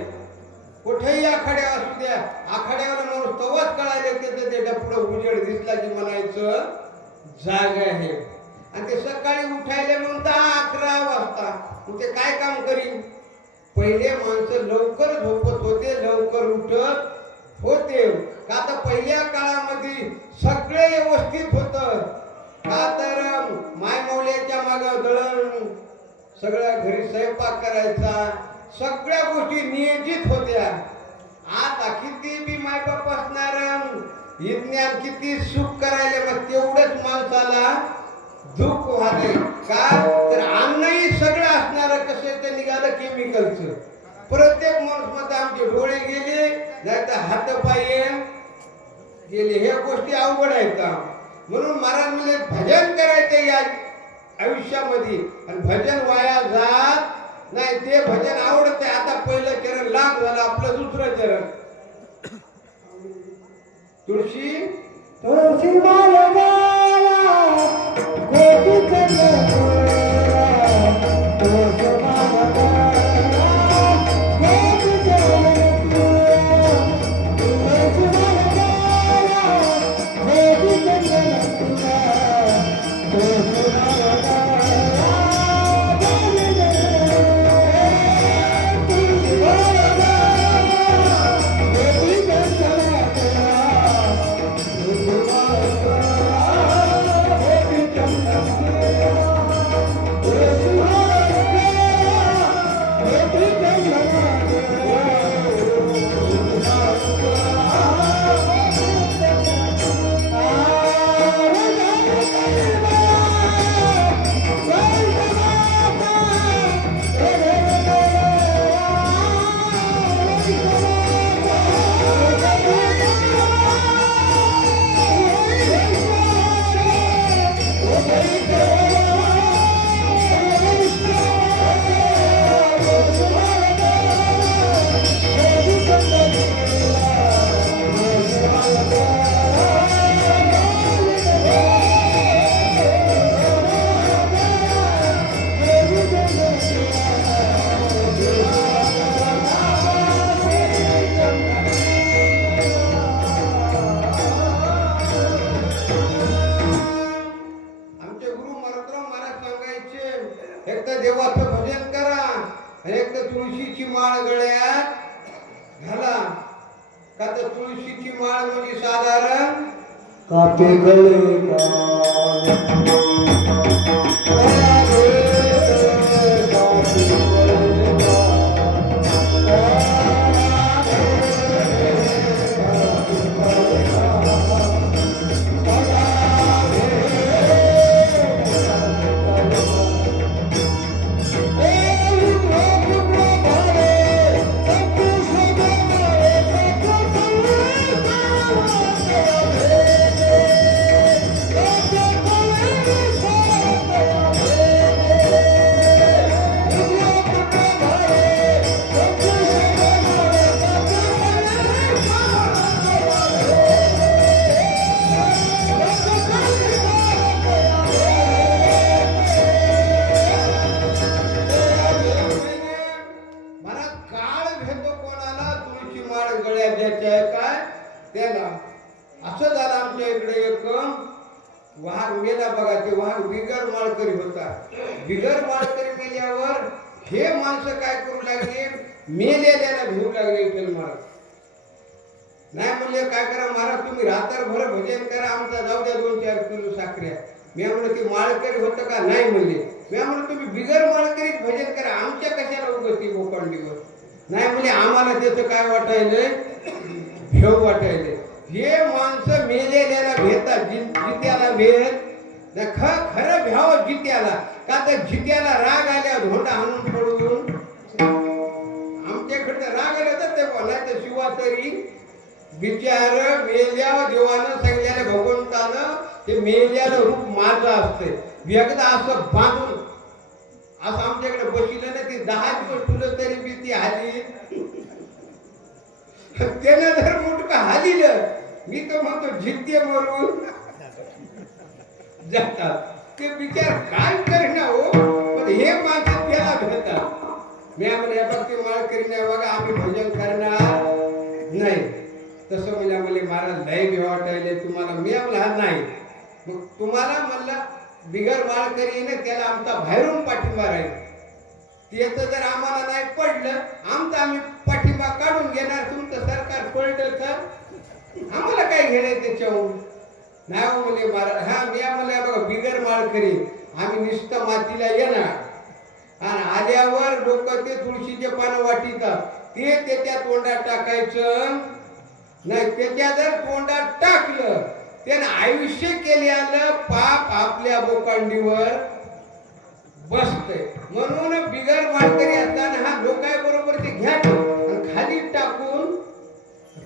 कुठेही आखाड्या असू द्या, आखाड्यावर माणूस तवाच कळाले की ते डपडं उजेड दिसला की म्हणायचं जाग आहे. आणि ते सकाळी उठायला म्हणून 10-11 वाजता मग ते काय काम करीन. पहिले माणसं लवकर झोपत होते, लवकर उठत होते. का तर पहिल्या काळामध्ये सगळे व्यवस्थित होतं. का तर मायमौल्याच्या मागं दळण, सगळ्या घरी स्वयंपाक करायचा, सगळ्या गोष्टी नियोजित होत्या. आता किती बी मायबाप असणार विज्ञान किती सुख करायले मग तेवढंच माणसाला दुःख व्हाले. का तर अन्नही सगळं असणार कसं ते निघालं केमिकलचं. प्रत्येक माणूस मध्ये आमचे डोळे गेले, नाही तर हात पाय गेले. ह्या गोष्टी अवघड आहेत. म्हणून महाराज म्हणजे भजन करायचं या आयुष्यामध्ये. आणि भजन वाया जात नाही. ते भजन आवडते. आता पहिलं चरण लाख झालं, आपलं दुसरं चरण. तुळशी तुळशी माला माला गोपी चंद्र तुळशी माला माला गोपी चंद्र तुळशी माला माला गोपी चंद्र तुळशी माला एक तर देवाचं भजन करा आणि एक तर तुळशीची माळ गळ्यात घाला. का तर तुळशीची माळ म्हणजे साधारण काटे गळे असं झालं. आमच्या इकडे एक वाघ मेला बघा. ते वाघ बिगर माळकरी होता. बिगर माळकरी मेल्यावर हे माणसं काय करू लागले, मेलेल्याला भिवू लागले. विठ्ठल महाराज नाही म्हणले काय करा महाराज तुम्ही रात्रभर भजन करा, आमचा जाऊ द्या 2-4 किलो साखऱ्या. मी म्हणलं ते माळकरी होतं का नाही म्हणले. मी म्हणलं तुम्ही बिगर माळकरीत भजन करा, आमच्या कशाला उगती गोपांडीवर. नाही म्हणजे आम्हाला त्याचं काय वाटायलंय, भेव वाटायले. हे माणसं मेलेल्याला भेटतात, जित्याला भेट नाही खरं भ्यावं जित्याला. का तर जित्याला राग आल्या धोंडा हाणून पडून आमच्याकडे राग आला तर ते बोलायचं शिवा तरी बिचार मेल्यावर देवानं सांगलेल्या भगवंतानं ते मेल्यानं रूप माझं असते एकदा असं बांधून असं आमच्याकडे बसिलं ना ती 10 दिवस तुलं तरी बी ती हाली त्यानं जर मुटका हालिलं मी तर म्हणतो जिद्य मरून जातात ते बिचार काय करणार हो. पण हे माणसं त्याला भेटतात. मी आम्हाला या बाबतीत माळ करीना बघा आम्ही भजन करणार नाही तसं म्हणजे आम्हाला महाराज लय भी वाटायले तुम्हाला मी आम्हाला नाही मग तुम्हाला म्हणलं बिगर माळ करीने त्याला आमचा बाहेरून पाठिंबा राहील. त्याचं जर आम्हाला नाही पडलं आमचा आम्ही पाठिंबा काढून घेणार. तुमचं सरकार पडलं तर आम्हाला काय घेणं त्याच्याहून नाही हो म्हणजे महाराज. हा मी आम्हाला बघा बिगर माळ करी आम्ही नुसतं मातीला येणार आणि आल्यावर लोक ते तुळशीचे पानं वाटितात ते त्याच्या तोंडात टाकायचं नाही. त्याच्या जर तोंडात टाकलं त्यानं आयुष्य केल्यानं पाप आपल्या बोकांडीवर बसतंय. म्हणून बिगर माळकरी असताना हा लोकांबरोबर ते घ्यायचं आणि खाली टाकून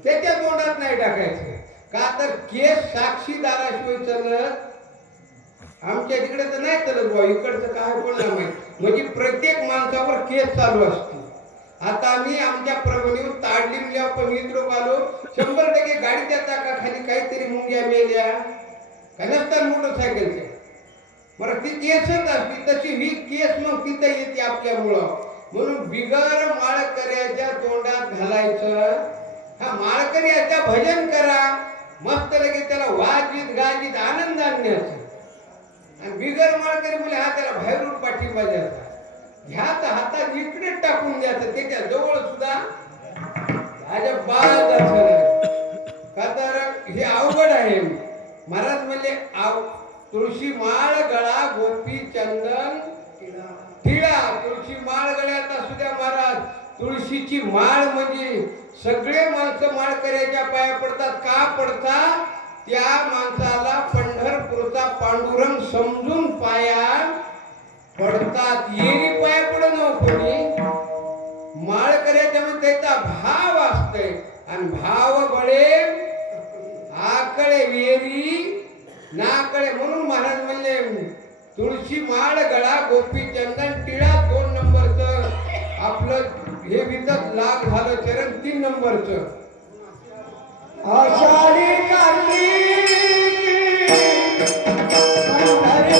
त्याच्या तोंडात नाही टाकायचं. का तर केस साक्षीदाराशिवाय चालत आमच्या तिकडे तर नाही चालत भाऊ. इकडचं काय कोणाला माहित म्हणजे प्रत्येक माणसावर केस चालू असते. आता आम्ही आमच्या प्रभूने ताडलीला पण इकडं आलो 100% गाडीच्या चाकाखाली काहीतरी मुंग्या मेल्या का नसतात मोटरसायकलच्या बरं ती केसच असते तशी ही केस मग तिथं येते आपल्यामुळं. म्हणून बिगर माळकऱ्याच्या तोंडात घालायचं. हा माळकऱ्याच्या भजन करा मस्त लगे त्याला वाजीत गाजीत आनंद आणण्याचं आणि बिगर माळकरी मुले हा त्याला बाहेरून पाठिंबा द्यायचा. ह्यात हातात इकडे टाकून द्यायचं त्याच्या जवळ सुद्धा अजिबात जायचं नाही. का तर हे अवघड आहे. महाराज म्हणले तुळशी माळ गळा गोपी चंदन टिळा. तुळशी माळ गळ्यात असू द्या महाराज. तुळशीची माळ म्हणजे सगळे माणसं माळकऱ्याच्या पाया पडतात. का पडतात? त्या माणसाला पंढरपूरचा पांडुरंग समजून पाया पडतात. येरी पाया पडत न कोणी माळकऱ्याच्या मध्ये त्याचा भाव असतोय आणि भाव बळे आकळे वेरी नाकळे. म्हणून महाराज म्हणले तुळशी माळ गळा गोपी चंदन टिळा 2 नंबरचं आपलं हे विकत लाग झालं. चरण 3 नंबरचं आषाढी कार्तिकी आषाढी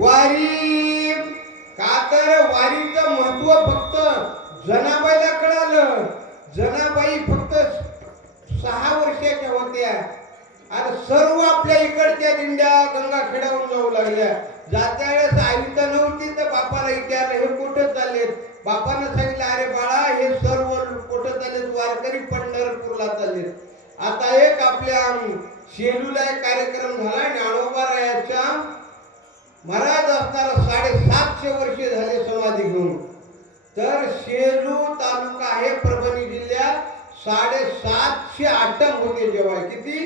वारी, का तर वारीचं महत्व फक्त जनाबाईला कळालं. जनाबाई फक्त 6 वर्षाच्या होत्या. आता सर्व आपल्या इकडच्या दिंड्या गंगाखेडावरून जाऊ लागल्या. जात्या वेळेस आई तर नव्हती तर बापाला विचारलं हे कुठं चाललेत. बापानं सांगितलं अरे बाळा हे सर्व कुठं चाललेत, वारकरी पंढरपूरला चाललेत. आता एक आपल्या शेलूला एक कार्यक्रम झाला ज्ञानोबारायाचा. महाराज असताना 750 वर्षे झाले समाधी घेऊन. तर शेलू तालुका आहे परभणी जिल्ह्यात. 750 आटम होते जेव्हा. किती?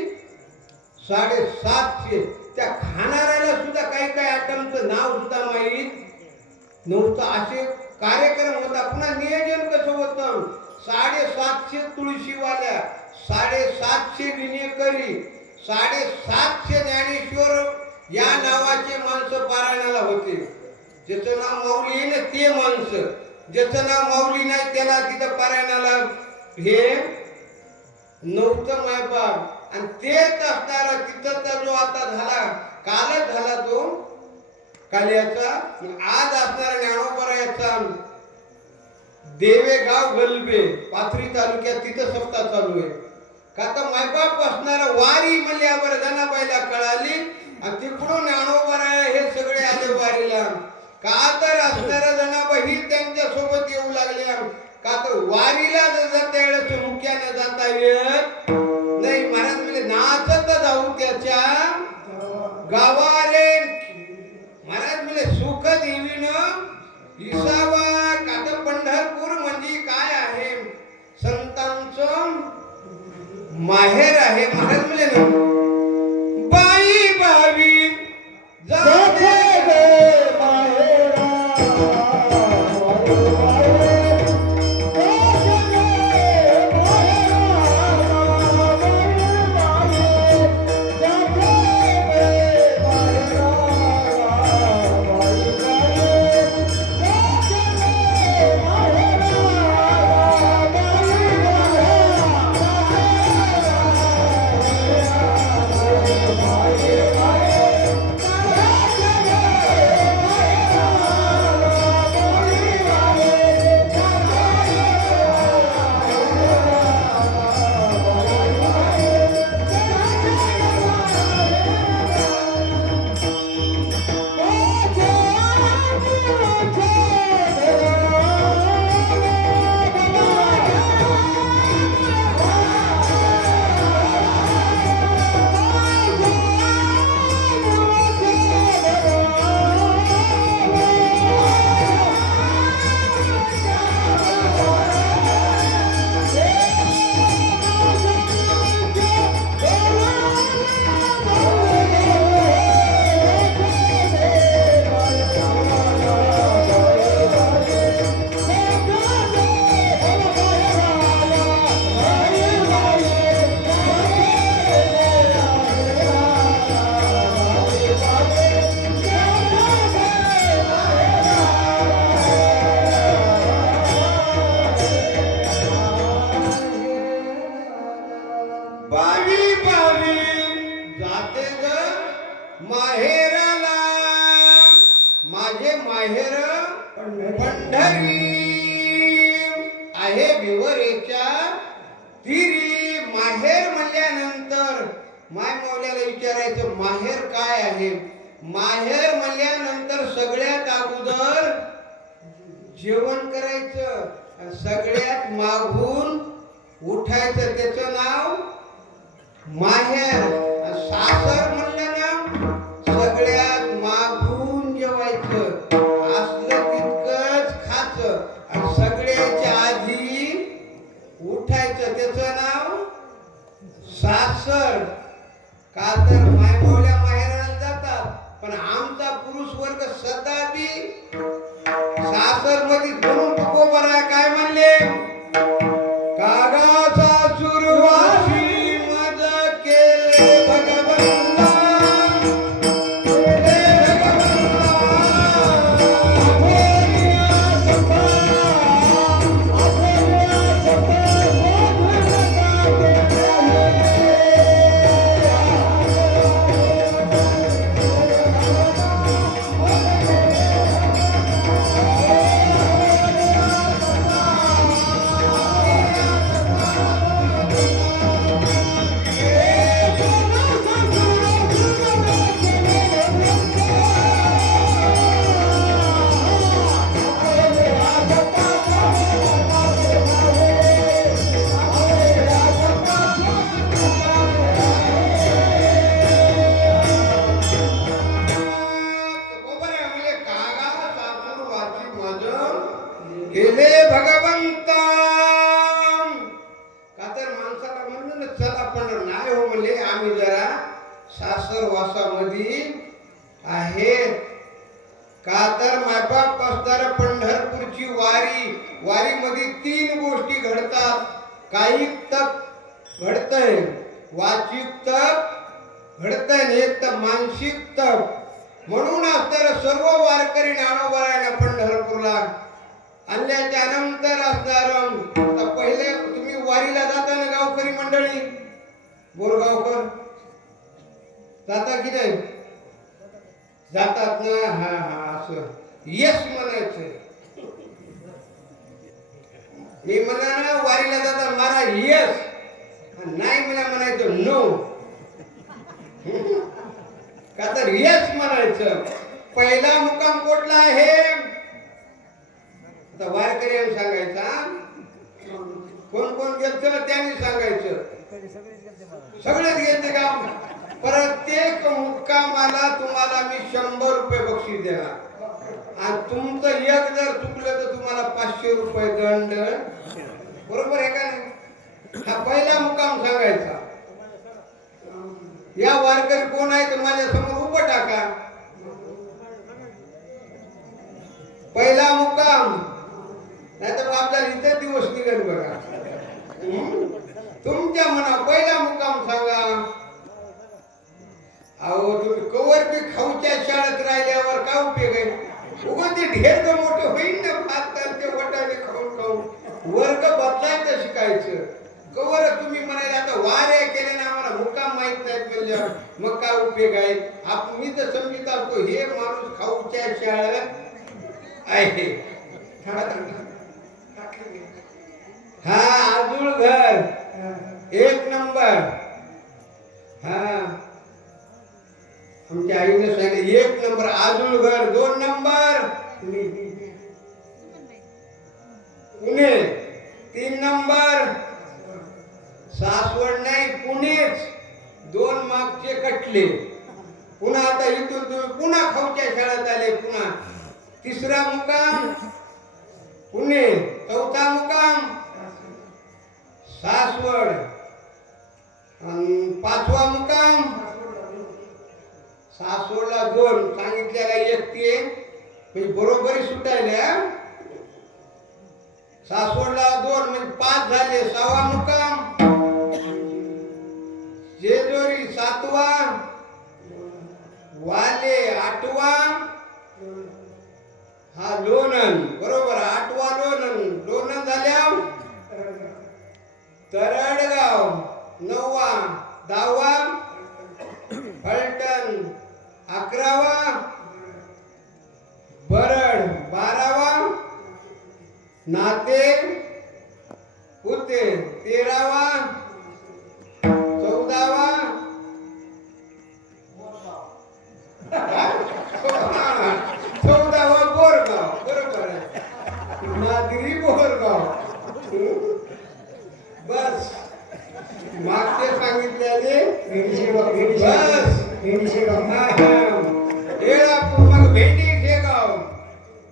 750. त्या खाणाऱ्याला सुद्धा काही आटमचं नाव सुद्धा माहीत नव्हतं. असे कार्यक्रम होता. पुन्हा नियोजन कसं होतं? 750 तुळशीवाल्या, 750 विनेकरी, 750 ज्ञानेश्वर या नावाचे माणसं पारायणाला होते. ज्याचं नाव माऊली आहे ना ते माणसं, ज्याचं नाव माऊली नाही त्याला तिथं पारायणाला हे नव्हतं मायबाप. आणि तेच असणारा तिथंचा जो आता झाला, कालच झाला तो काल्याचा, आज असणारा ज्ञानोबारायाचा देवेगाव गलबे पाथरी तालुक्यात तिथं सप्ताह चालू आहे. का तर मायबाप असणारा वारी म्हणल्यावर जनाबाईला कळाली आणि तिकडून ज्ञानोबाराया हे सगळे आले वारीला. का तर असणारा जनाबाई त्यांच्या सोबत येऊ लागल्या. का तर वारीला जाता वेळेस मुख्याने जाता येत नाही. महाराज म्हणजे नाचत जाऊ त्याच्या गावारे. महाराज म्हणजे सुख देवीनं विसावा. का तर पंढरपूर म्हणजे काय आहे? संतांचं माहेर आहे. महाराज म्हणजे बाई बावी जाते माहेराला. माझे माहेर पंढरी आहे विवरेच्या तिरी. माहेर म्हणल्यानंतर माय माऊल्याला विचारायचं माहेर काय आहे? माहेर म्हणल्यानंतर सगळ्यात अगोदर जेवण करायचं, सगळ्यात मागून उठायचं, त्याचं नाव माहेर. सासर म्हणलं ना सगळ्यात मागून जेवायचं, असलं तितकंच खायचं आणि सगळ्याच्या आधी उठायचं, त्याचं नाव सासर. का तर मायमावल्या माहेराला जातात, पण आमचा पुरुष वर्ग सदा बी सासर मध्ये म्हणून तुकोबर आहे. काय म्हणले? कागाचा सुरवासी मज केले भगवंता केले भगवंता. का तर माणसाला म्हणलं ना चला पण नाही हो म्हणले आम्ही जरा सासरवासामध्ये आहेत. का तर मायबाप असणारा पंढरपूरची वारीमध्ये 3 गोष्टी घडतात. कायिक तप घडतंय, वाचिक तप घडतंय आणि एक तर मानसिक तप. म्हणून असणारा सर्व वारकरी ज्ञानोबारायला पंढरपूरला आणल्याच्या नंतर असणार पहिले तुम्ही वारीला जाता ना गावकरी मंडळी, बोरगावकर जाता की नाही? जातात ना. हा हा असं यस म्हणायचं. मी म्हणा ना वारीला जाता मारा यस, नाही म्हणा म्हणायचं नो. का तर यस म्हणायचं. पहिला मुक्काम कुठला आहे? आता वारकऱ्यांनी सांगायचा. कोण कोण गेलं त्यांनी सांगायचं. सगळेच गेलते का? प्रत्येक मुक्कामाला तुम्हाला मी 100 रुपये बक्षीस देणार. आणि तुमचं एक जर चुकलं तर तुम्हाला 500 रुपये दंड. बरोबर आहे का नाही? हा पहिला मुक्काम सांगायचा. या वारकरी कोण आहे तर माझ्या समोर उभं टाका. पहिला मुक्काम, नाही तर आपल्याला इतर दिवस निघेल बघा. तुमच्या मना पहिला मुक्काम सांगा. अहो तुम्ही कवर बी खाऊच्या शाळेत राहिल्यावर काय उपयोग आहे? उगा ते ढेर तर मोठं होईल ना. भात ते वटाने खाऊन खाऊन वर्ग बदलायचं शिकायचं. कवर तुम्ही म्हणाले आता वारे केले ना आम्हाला मुक्काम माहित नाहीत म्हणजे मग काय उपयोग आहे? मी तर समजित असतो हे माणूस खाऊच्या शाळेत आहे. हा आजूळ घर 1 नंबर. हा आमच्या आईने सांगितलं 1 नंबर आजूळ घर. 2 नंबर पुणे. 3 नंबर सासवड नाही पुणेच. 2 मागचे कटले. पुन्हा आता इथून तुम्ही पुन्हा खाऊच्या शाळेत आले. पुन्हा 3रा मुक्काम पुणे. 4था मुक्काम सासवड. 5वा मुक्काम सासवडला 2 सांगितलेला 1 ते म्हणजे बरोबरी सुटायला. सासवडला 2 म्हणजे 5 झाले. 6वा मुक्काम जेजोरी. 7वा वाले. 8वा हा लोणंद. बरोबर 8वा लोणंद. लोणंद झाल्या तरडगाव. 9वा. 10वा फलटण. 11वा बरड. 12वा नाते पुते. 13वा 14वा 14वा बोरगाव. बरोबर आहे. नागरी बोरगाव. बस मागचे सांगितलेले बस येळापूर मग भेंडी शेगाव.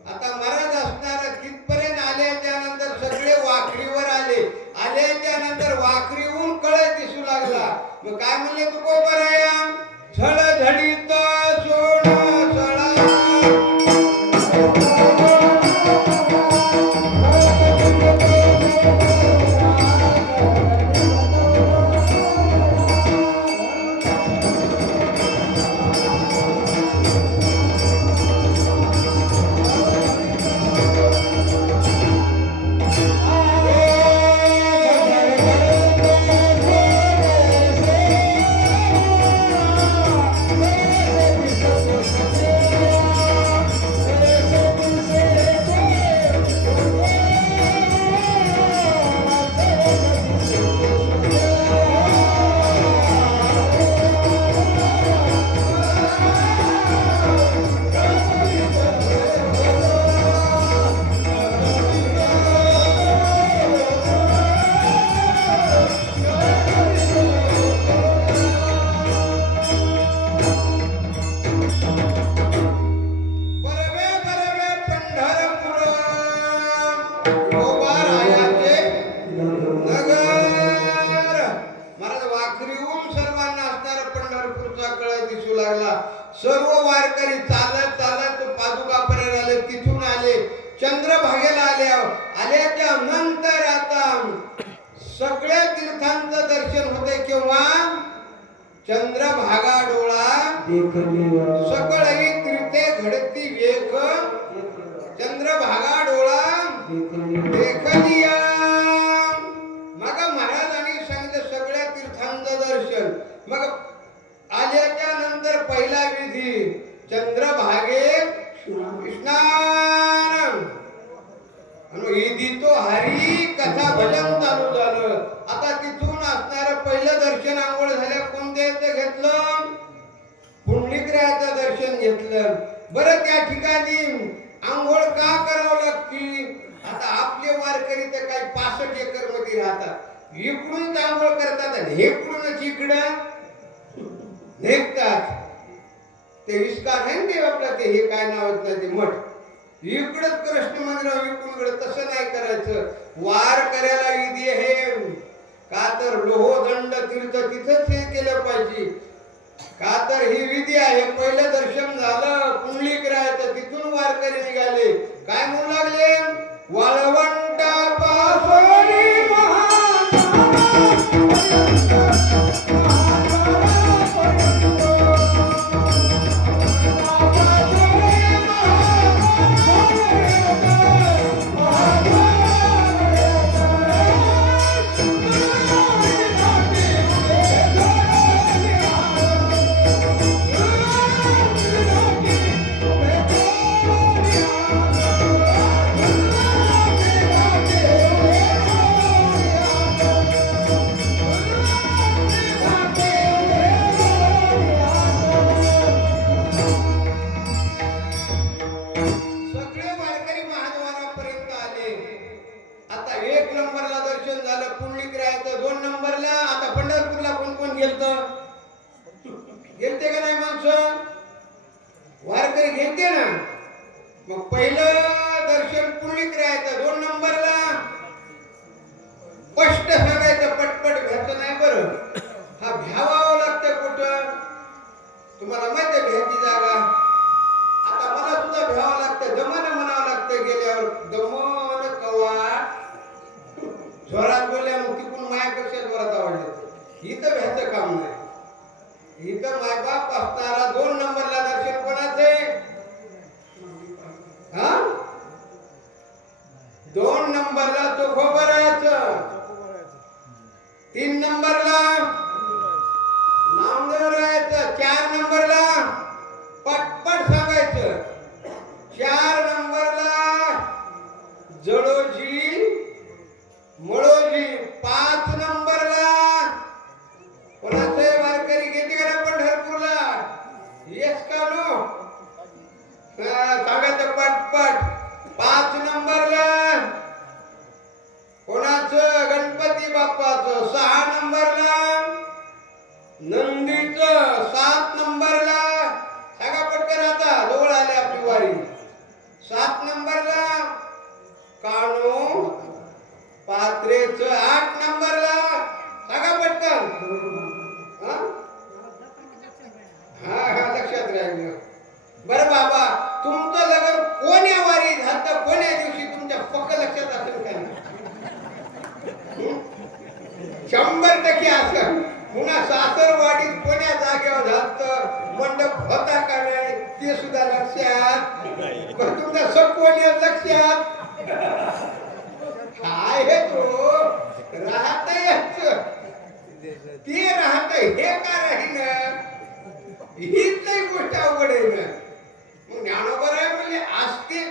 आता महाराज असणार तिथपर्यंत आल्याच्या नंतर सगळे वाखरीवर आले. आल्याच्या नंतर वाखरीहून कळे दिसू लागला. मग काय म्हणले तू को बराया झळ झडीत सोनं सळा. चंद्रभागेला आल्याच्या नंतर आता सगळ्या तीर्थांचं दर्शन होते केव्हा चंद्रभागा डोळा सकळही तीर्थे घडती वेग चंद्रभागा डोळा देखलिया. मग महाराजांनी सांगितलं सगळ्या तीर्थांचं दर्शन. मग आल्याच्या नंतर पहिला विधी चंद्रभागेत स्नान. विधी तो हरी कथा भजन चालू झालं. आता तिथून असणार पहिलं दर्शन आंघोळ झाल्या कोणत्याचं घेतलं पुंडलिकरायाचं दर्शन घेतलं. बरं त्या ठिकाणी आंघोळ का करावं लागती. आता आपले वारकरी तर काही 65 एकर मध्ये राहतात. इकडून आंघोळ करतात आणि इकडूनच इकडं निघतात. ते इस्कान आहे ना ते आपलं ते हे काय नाव आहे ते मठ इकडंच कृष्ण मंदिर इकडून तसं नाही करायचं. वार करायला विधी आहे का तर लोहदंड तीर्थ तिथंच हे केलं पाहिजे. का तर ही विधी आहे. पहिलं दर्शन झालं पुंडलिकरायाचं तिथून वारकरी निघाले. काय म्हणू लागले वाळवंटा पासोरी गेलते का नाही माणसं वारकरी गेलते ना. मग पहिलं दर्शन पुंडलिकरायाचं 2 नंबरला स्पष्ट सांगायचं पटपट घ्यायचं नाही. बरं हा भ्यावावं लागतं कुठं तुम्हाला माहिती आहे भ्याची जागा. आता मला सुद्धा भ्यावं लागतं दमानं म्हणावं लागतं. गेल्यावर दमन कवा जोरात बोलल्या मग तिकडून मायापेक्षा जोरात आवडलं. इथं भ्याचं काम नाही. इथं मायबाप असताना 2 नंबरला दर्शन कोणाचे 2 नंबरला तो खोबरायचं. 3 नंबरला नामदेव राहायचं. 4 नंबरला पटपट सांगायचं. 4 नंबरला जळोजी मळोजी. 5 नंबरला कोणाचे वारकरी गेले का पंढरपूरला येस का नो सांगायचं पटपट. 5 नंबरला कोणाचं गणपती बाप्पाचं. 6 नंबरला नंदीचं. 7 नंबरला सांगा पटकन आता जवळ आले आपली वारी. 7 नंबरला कानो पात्रेचं. 8 नंबरला सांगा पटकन हा लक्षात राहिलं. बरं बाबा तुमचं लग्न कोण्या वारी झालं कोण्या दिवशी तुमच्या पक्क लक्षात असेल का नाही. 100% असं. पुन्हा सासरवाडीत कोण्या जागेवर झालं मंडप होता का नाही ते सुद्धा लक्षात. पण तुमच्या सकोल्या लक्षात काय हे तो राहत ते राहत हे का राहीन हीच नाही गोष्ट अवघड आहे ना. मग ज्ञानोबराय म्हणजे असते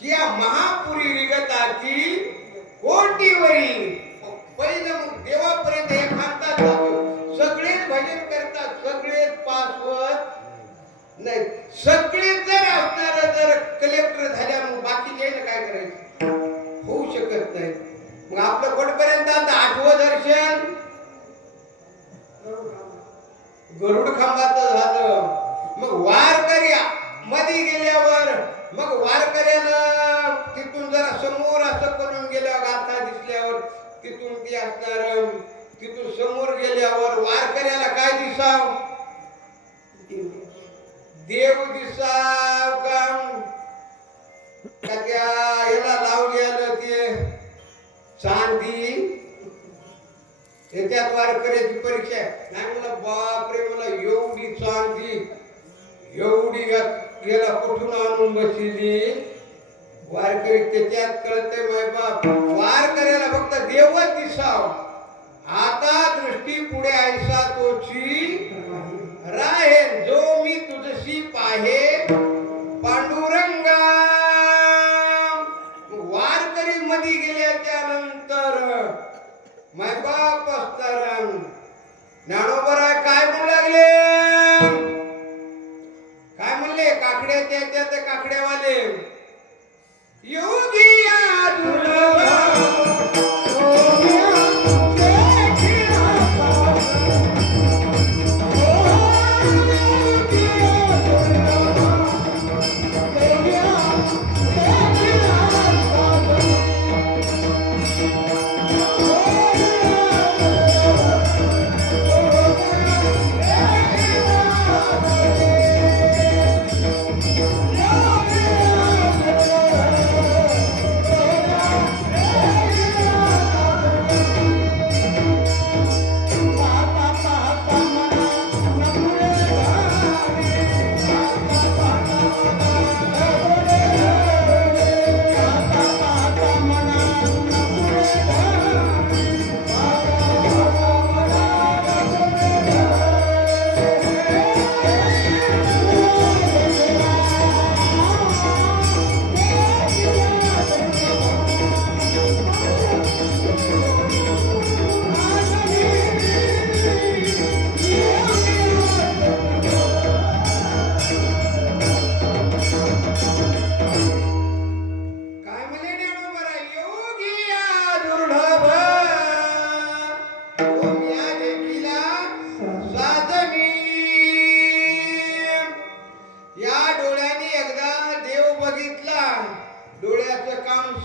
की या महापुरी विगताची कोटीवरी. पहिलं मग देवापर्यंत एक म्हणतात सगळेच भजन करतात सगळेच पासवत नाही. सगळेच जर असणार जर कलेक्टर झाल्या मग बाकीचे काय करायचं होऊ शकत नाही. मग आपलं कोटपर्यंत आता 8वं दर्शन गरुड खांबाचं झालं. मग वारकरी मध्ये गेल्यावर मग वारकऱ्याला तिथून जरा समोर असं करून गेल्यावर गाथा दिसल्यावर तिथून ती असणार. तिथून समोर गेल्यावर वारकऱ्याला काय दिसाव देव दिसाव का त्या चांदी याच्यात वारकऱ्याची परीक्षा आहे. नाही म्हणलं बापरे मला एवढी चांदी एवढी गेला कुठून आणून बसली. वारकरी त्याच्यात कळते माय बाप वारकऱ्याला फक्त देवच दिसाव. आता दृष्टी पुढे ऐसा तोची राहे जो मी तुझशी पाहे पांडुरंगा. वारकरी मध्ये गेल्याच्या नंतर माय बाप असताना ज्ञानोबा काय म्हणू लागले. काय म्हणले काकड्याच्या ते काकड्यावाले योगिया दुर्लभ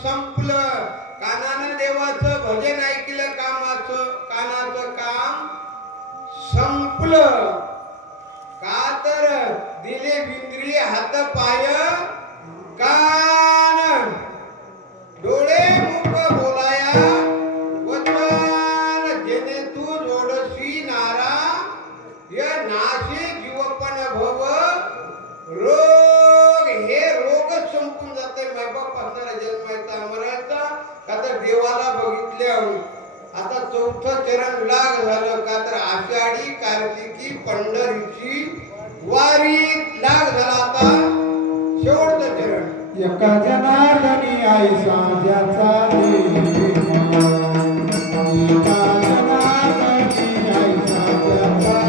संपलं. कानानं देवाचं भजन ऐकलं कानाचं काम संपलं. का तर दिले विंद्रिय हात पाय कान डोळे मुख बोलाया वचन जेणे तू जोडशी नारा य नाशे जीवपण भव रोग. हे रोगच संपून जाते. मायबाप असणारा जन्मायचा मरायचा का तर देवाला बघितल्यावर आता चौथं चरण लाग झालं. का तर आषाढी कार्तिकी पंढरीची वारी लाग झाला. आता शेवटचं चरण एका जनार्दनी आई साध्याचा एका जनार्दनी आई साध्याचा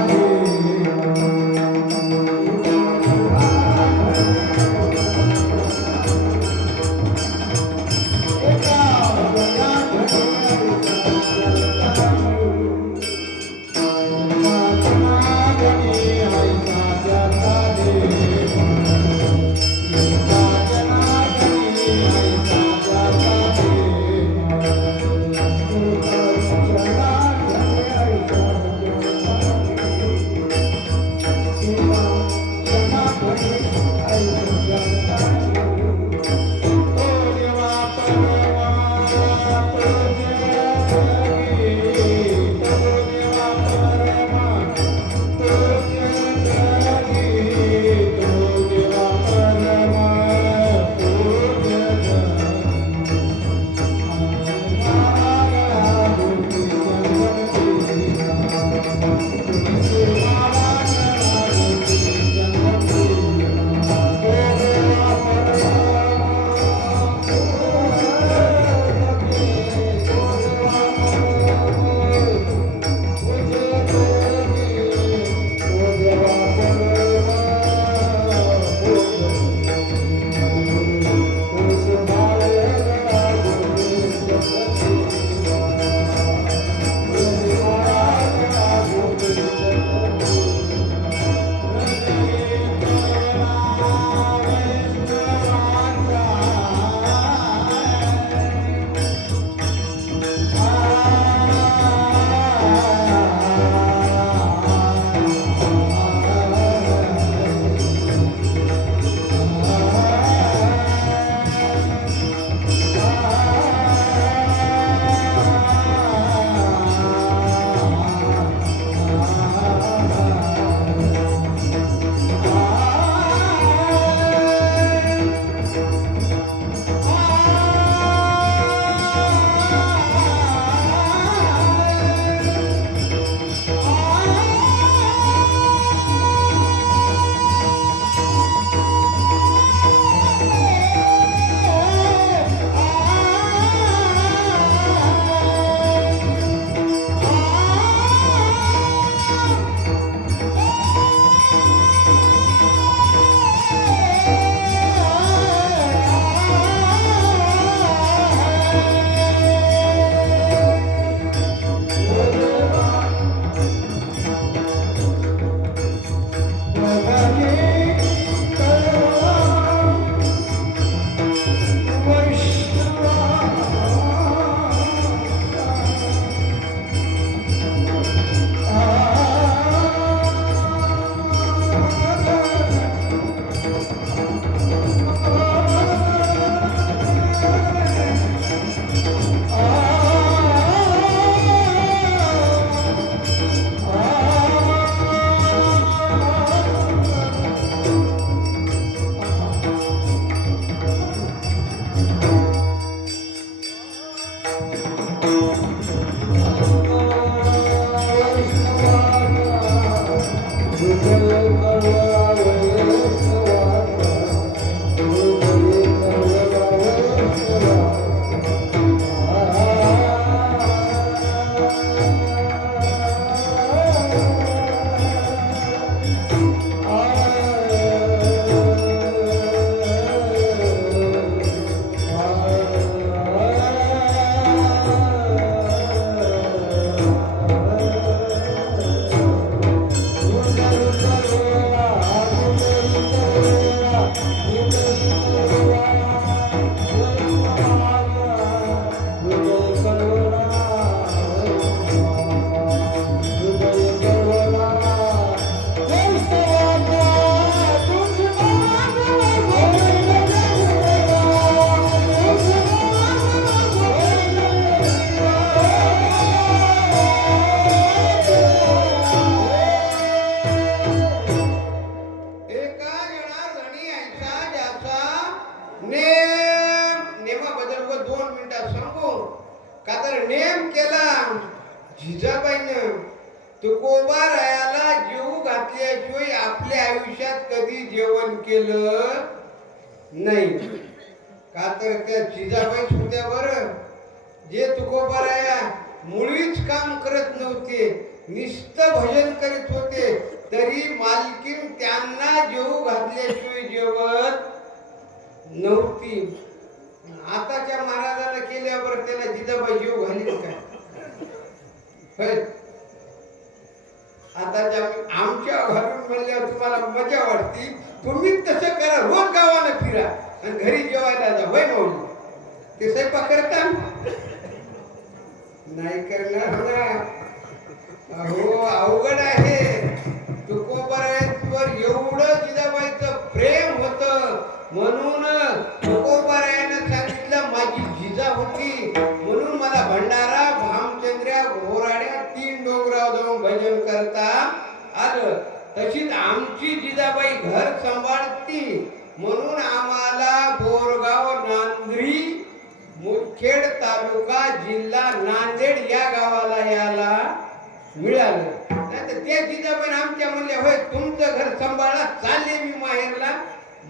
नेमाबद्दल 2 मिनिटात सांगू का तर नेम केला जिजाबाईनं तुकोबारायाला जीव घातल्याशिवाय आपल्या आयुष्यात कधी जेवण केलं नाही का तर त्या जिजाबाईच होत्या बरं जे तुकोबाराया मुळीच काम करत नव्हते नुसतं भजन करीत होते तरी मालकीन त्यांना जेव घातल्याशिवाय जेवत नव्हती. आताच्या महाराजांना केल्यावर त्याला जिजाबाई जेव घालील काय होय आताच्या आमच्या घरून म्हणल्यावर तुम्हाला मजा वाटते तुम्ही तसं करा रोज गावाला फिरा आणि घरी जेवायला जा होय माऊली ते स्वयंपाक करता नाही करणार ना हो अवघड आहे तुकोबारायांवर एवढं जिजाबाईचं प्रेम होतं म्हणून तुकोबारायानं सांगितलं माझी जिजा होती म्हणून मला भंडारा भामचंद्र्या घोराड्या 3 डोंगरावर जाऊन भजन करता आलं. तशीच आमची जिजाबाई घर सांभाळती म्हणून आम्हाला बोरगाव नांद्री मुदखेड तालुका जिल्हा नांदेड या गावाला यायला मिळालं. नाहीतर त्या जिजाबाई आमच्या म्हणल्या होय तुमचं घर सांभाळा चालले मी माहेरला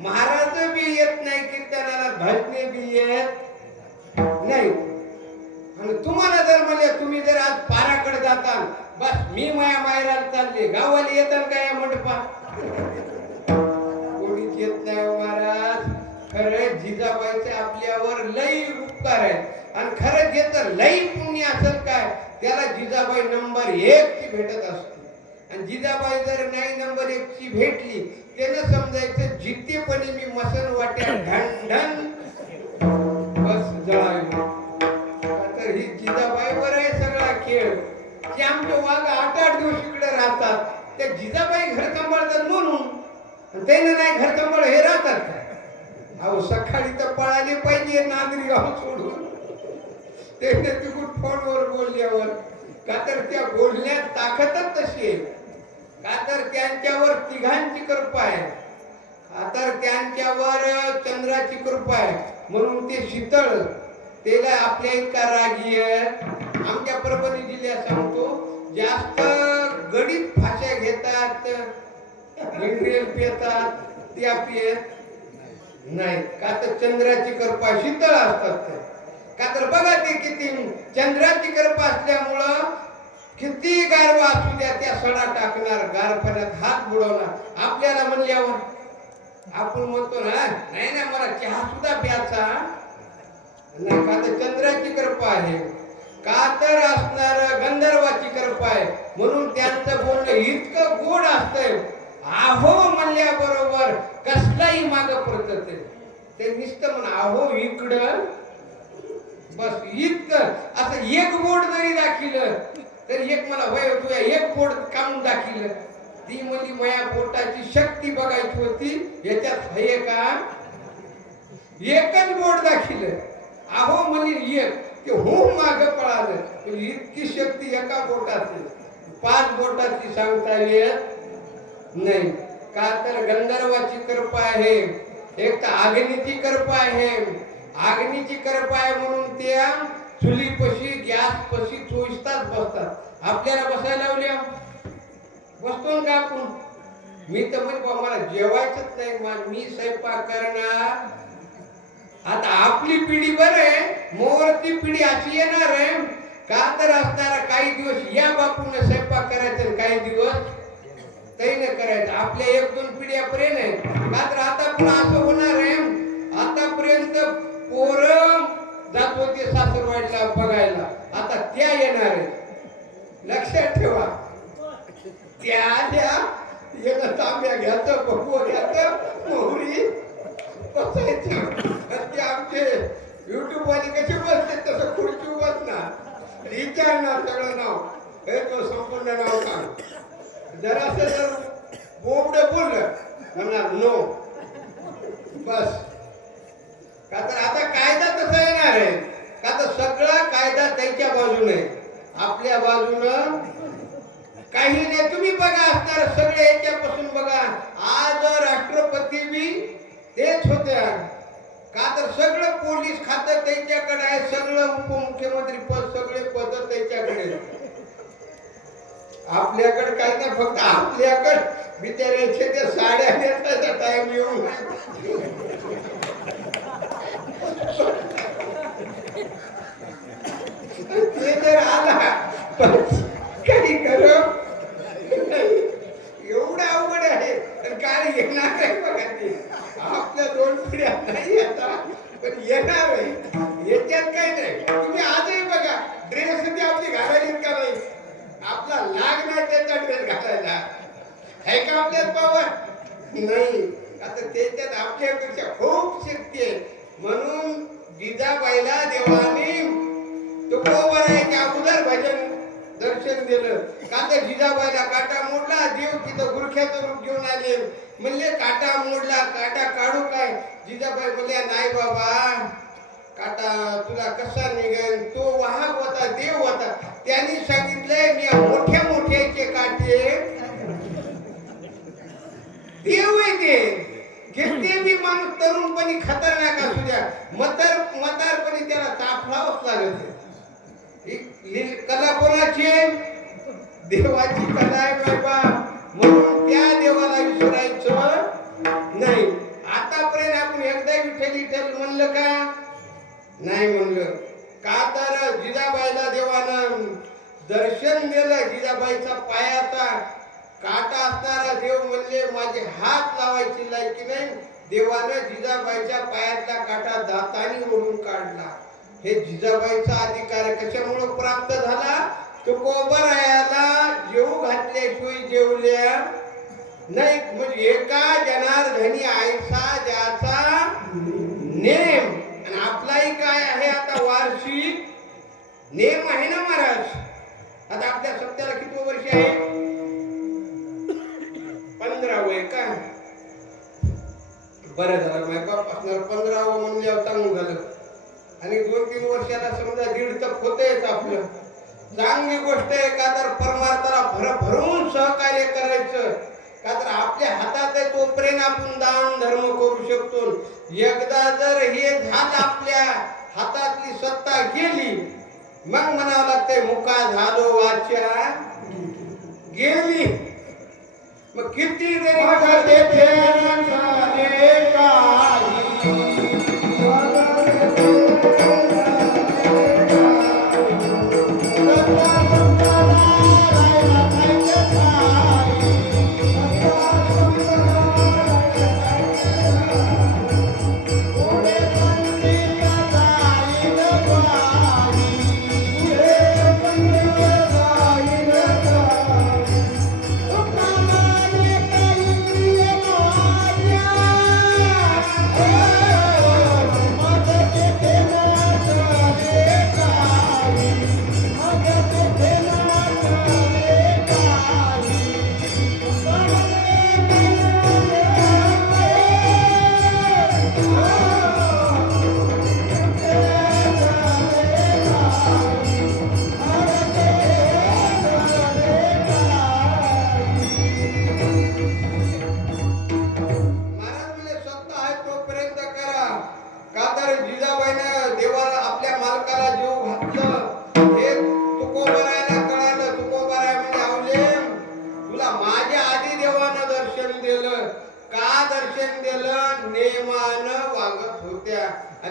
महाराज बी येत नाही कीर्तनाला भजने बी येत नाही आणि तुम्हाला जर म्हणले तुम्ही जर आज पाराकडे जाता बस मी माया माहेराला चालले गावाला येतात काय मंडपा कोणीच येत नाही महाराज. खरं जिजाबाईचे आपल्यावर लई उपकार आहेत आणि खरं जे तर लई पुण्य असेल काय त्याला जिजाबाई नंबर 1 ची भेटत असते आणि जिजाबाई जर नाही नंबर 1 ची भेटली त्यानं समजायचं जितेपणी मी मसन वाट्या ढण बस जळावी तर ही जिजाबाईवर आहे सगळा खेळ की आमचे वाघ 8-8 दिवस इकडे राहतात त्या जिजाबाई घर सांभाळतात म्हणून त्यानं नाही घर सांभाळ हे राहतात काय अहो सकाळी तर पळाले पाहिजे नांदरी गाव सोडून त्याने तिकडून फोनवर बोलल्यावर का तर त्या बोलण्यात ताकदच तशी आहे का तर त्यांच्यावर तिघांची कृपा आहे का तर त्यांच्यावर चंद्राची कृपा आहे म्हणून ते शीतळ त्याला आपल्या इतका रागी आहे. आमच्या परभणी जिल्ह्यात सांगतो जास्त गडीत फाश्या घेतात इंड्रियल पितात त्या पियत नाही का तर चंद्राची कृपा शीतळ असतात का तर बघा ते किती चंद्राची कृपा असल्यामुळं किती गारवा असू द्या त्या सडा टाकणार गारपणात हात बुडवणार. आपल्याला म्हणल्यावर आपण म्हणतो ना नाही ना मला चहा सुद्धा प्यायचा नाही का तर चंद्राची कृपा आहे का तर असणार गंधर्वाची कृपा आहे म्हणून त्यांचं बोलणं इतकं गोड असतंय आहो म्हणल्याबरोबर कसलाही माग पडत ते नुसतं म्हण आहो इकडं बस इतकं असं एक बोट जरी दाखिलं तर एक मला वय तुझ्या एक बोट काढून दाखिलं ती म्हणली माया बोटाची शक्ती बघायची होती याच्यात हे का एकच बोट दाखिलं आहो म्हणली एक ते हो माग पळालं इतकी शक्ती एका बोटाची 5 बोटाची सांगता येत नाही का तर गंधर्वाची कृपा आहे एक तर अग्नीची कृपा आहे अग्नीची कृपा आहे म्हणून त्या चुलीपाशी गॅस पाशी 24 तास बसतात आपल्याला बसायला लावल्या बसतो का आपण मी तर म्हणजे मला जेवायचंच नाही मी स्वयंपाक करणार. आता आपली पिढी बरं मोरची पिढी अशी येणार आहे का तर असणारा काही दिवस या बापून स्वयंपाक करायचं काही दिवस तैन करायचं आपल्या 1-2 पिढ्यापर्यंत आहे का तर आता पण असं होणार आहे. आतापर्यंत पोरं जात होते सासरवाडीला बघायला आता त्या येणार आहे लक्षात ठेवा त्या येणं तांब्या घ्यायचं बघू घ्यायचं मोहरी बसायचं ते आमचे युट्यूब वाले कसे बसते तसं खुर्ची बसणार विचारणार सगळं नाव हे तो संपूर्ण नाव सांग जरासं जर बोबड बोललं म्हणणार नो बस का तर आता कायदा तसा येणार आहे का तर सगळा कायदा त्यांच्या बाजूने आपल्या बाजूनं काही नाही. तुम्ही बघा असणार सगळे याच्यापासून बघा आज राष्ट्रपती बी तेच होत्या का तर सगळं पोलीस खातं त्याच्याकडे आहे, सगळं उपमुख्यमंत्री पद, सगळे पद त्याच्याकडे. आपल्याकडे काही नाही, फक्त आपल्याकडे बिचारायचे ते साड्या नेसायचा टाइम येऊन ते जर आला काही करो एवढं अवघड आहे. तर काय येणार आहे बघा ते आपल्या 2 पिढ्या नाही आता पण येणार आहे. याच्यात काही नाही. तुम्ही आजही बघा ड्रेस ती आपली घालायची का नाही, आपला लाग नाही त्याचा ड्रेस घालायला आहे का आपल्यात पावर नाही. आता त्याच्यात आपल्यापेक्षा खूप शक्ती आहे. म्हणून जिजाबाईला देवाने तुकोबरायच्या अगोदर भजन दर्शन दिलं. का तर जिजाबाईला काटा मोडला, देव तिथं गुरख्याचं रूप घेऊन आले. म्हणले काटा मोडला, काटा काढू काय? जिजाबाई म्हणल्या नाही बाबा, काटा तुला कसा निघेल? तो वाहक होता, देव होता. त्यांनी सांगितलंय मी मोठ्या मोठ्याचे काटे देव आहे ते. घेते बी माणूस तरुणपणी खतरनाक असू द्या, म्हातारपणी त्याला तापलावंच लागत. कला कोणाची? देवाची कला आहे बाबा. म्हणून त्या देवाला विसरायचं नाही. आतापर्यंत आपण एकदा विठ्ठल विठ्ठल म्हणलं का? नाही म्हणलं. का तर जिजाबाईला देवानं दर्शन दिलं. जिजाबाईचा पायाचा काटा असणारा देव म्हणले माझे हात लावायची लायकी नाही. देवानं जिजाबाईच्या पायातला काटा दाताने ओढून काढला. हे जिजाबाईचा अधिकार कशामुळे प्राप्त झाला? तुकोबरायाला जेवू घातल्याशिवाय जेवल्या नाही. म्हणजे एका जनार्दनी आयसा ज्याचा नेम. आणि आपलाही काय आहे आता वार्षिक नेम आहे ना महाराज. आता आपल्या सप्त्याला किती वर्ष आहे? 15 का? बरं झालं मायबाप असणार 15 म्हणल्यावर चांगलं झालं. आणि 2-3 वर्षाला समजा 1.5 तप होतेच आपलं. चांगली गोष्ट आहे. का तर परमार्थाला भरभरून सहकार्य करायचं. का तर आपल्या हातात आहे तोपर्यंत आपण दान धर्म करू शकतो. एकदा जर हे झालं आपल्या हातातली सत्ता गेली मग म्हणावं लागतंय मुका झालो वाचा गेली. मग किती जरी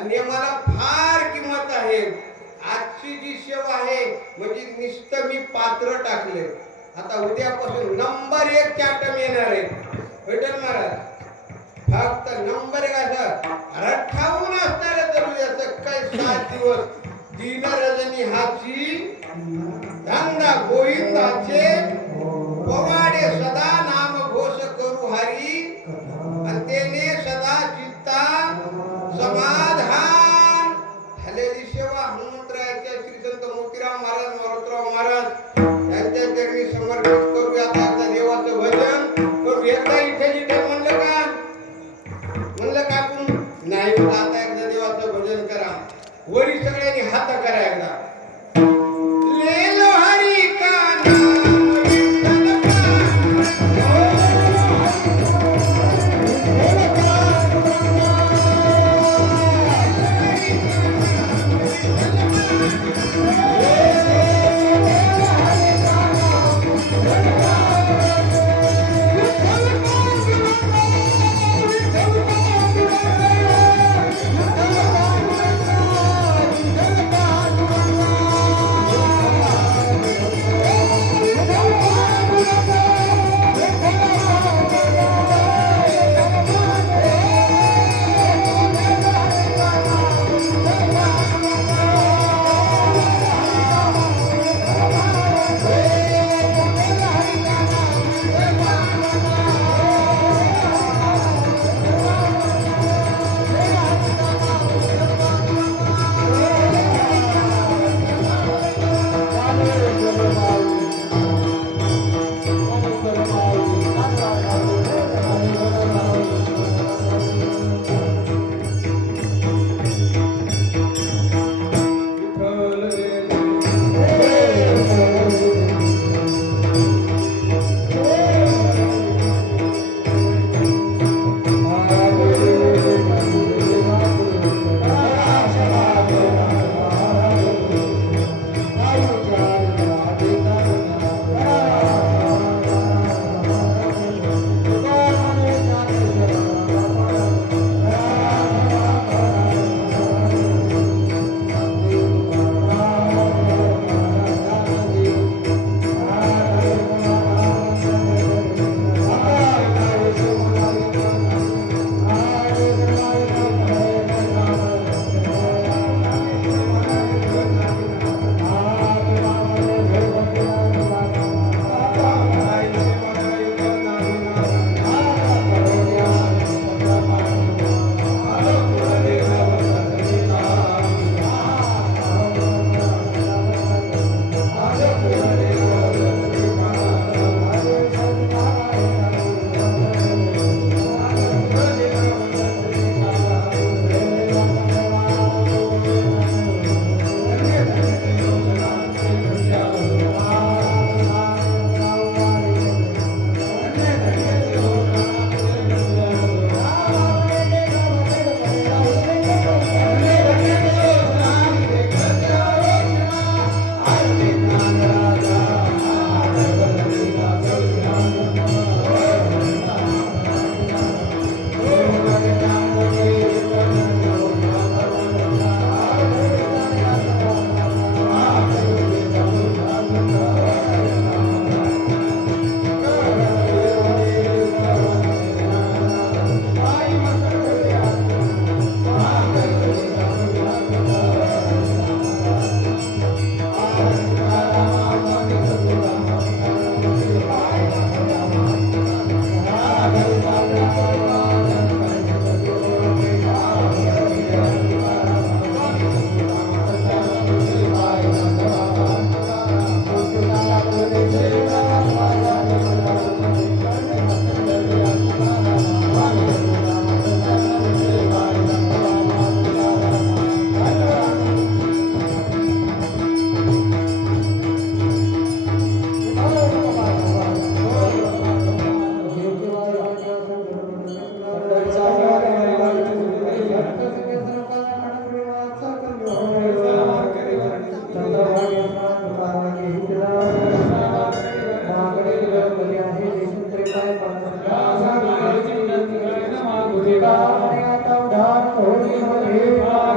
नियमाला फार किंमत आहे. आजची जी सेवा आहे म्हणजे नुसतं मी पात्र टाकले. आता उद्यापासून नंबर 1 चाटम येणार आहे विठ्ठल महाराज. फक्त नंबर 1 असं ठेवून असणार आहे. तर उद्याचं काय 7 दिवस दिन रजनी हाची धंदा गोविंदाचे पवाडे सदा नाम घोष करू हरी आणि तेने सदा चित्ता समाधान. झालेली सेवा हनुमंतरायाच्या श्री संत मोतीराम महाराज मारुतराव महाराज यांच्या चरणी समर्पित करूया. आता देवाचं भजन करू. एकदा इथे म्हणलं का? म्हणलं का आपण नाही. आता एकदा देवाचं भजन करा. वरी सगळ्यांनी हात करा एकदा.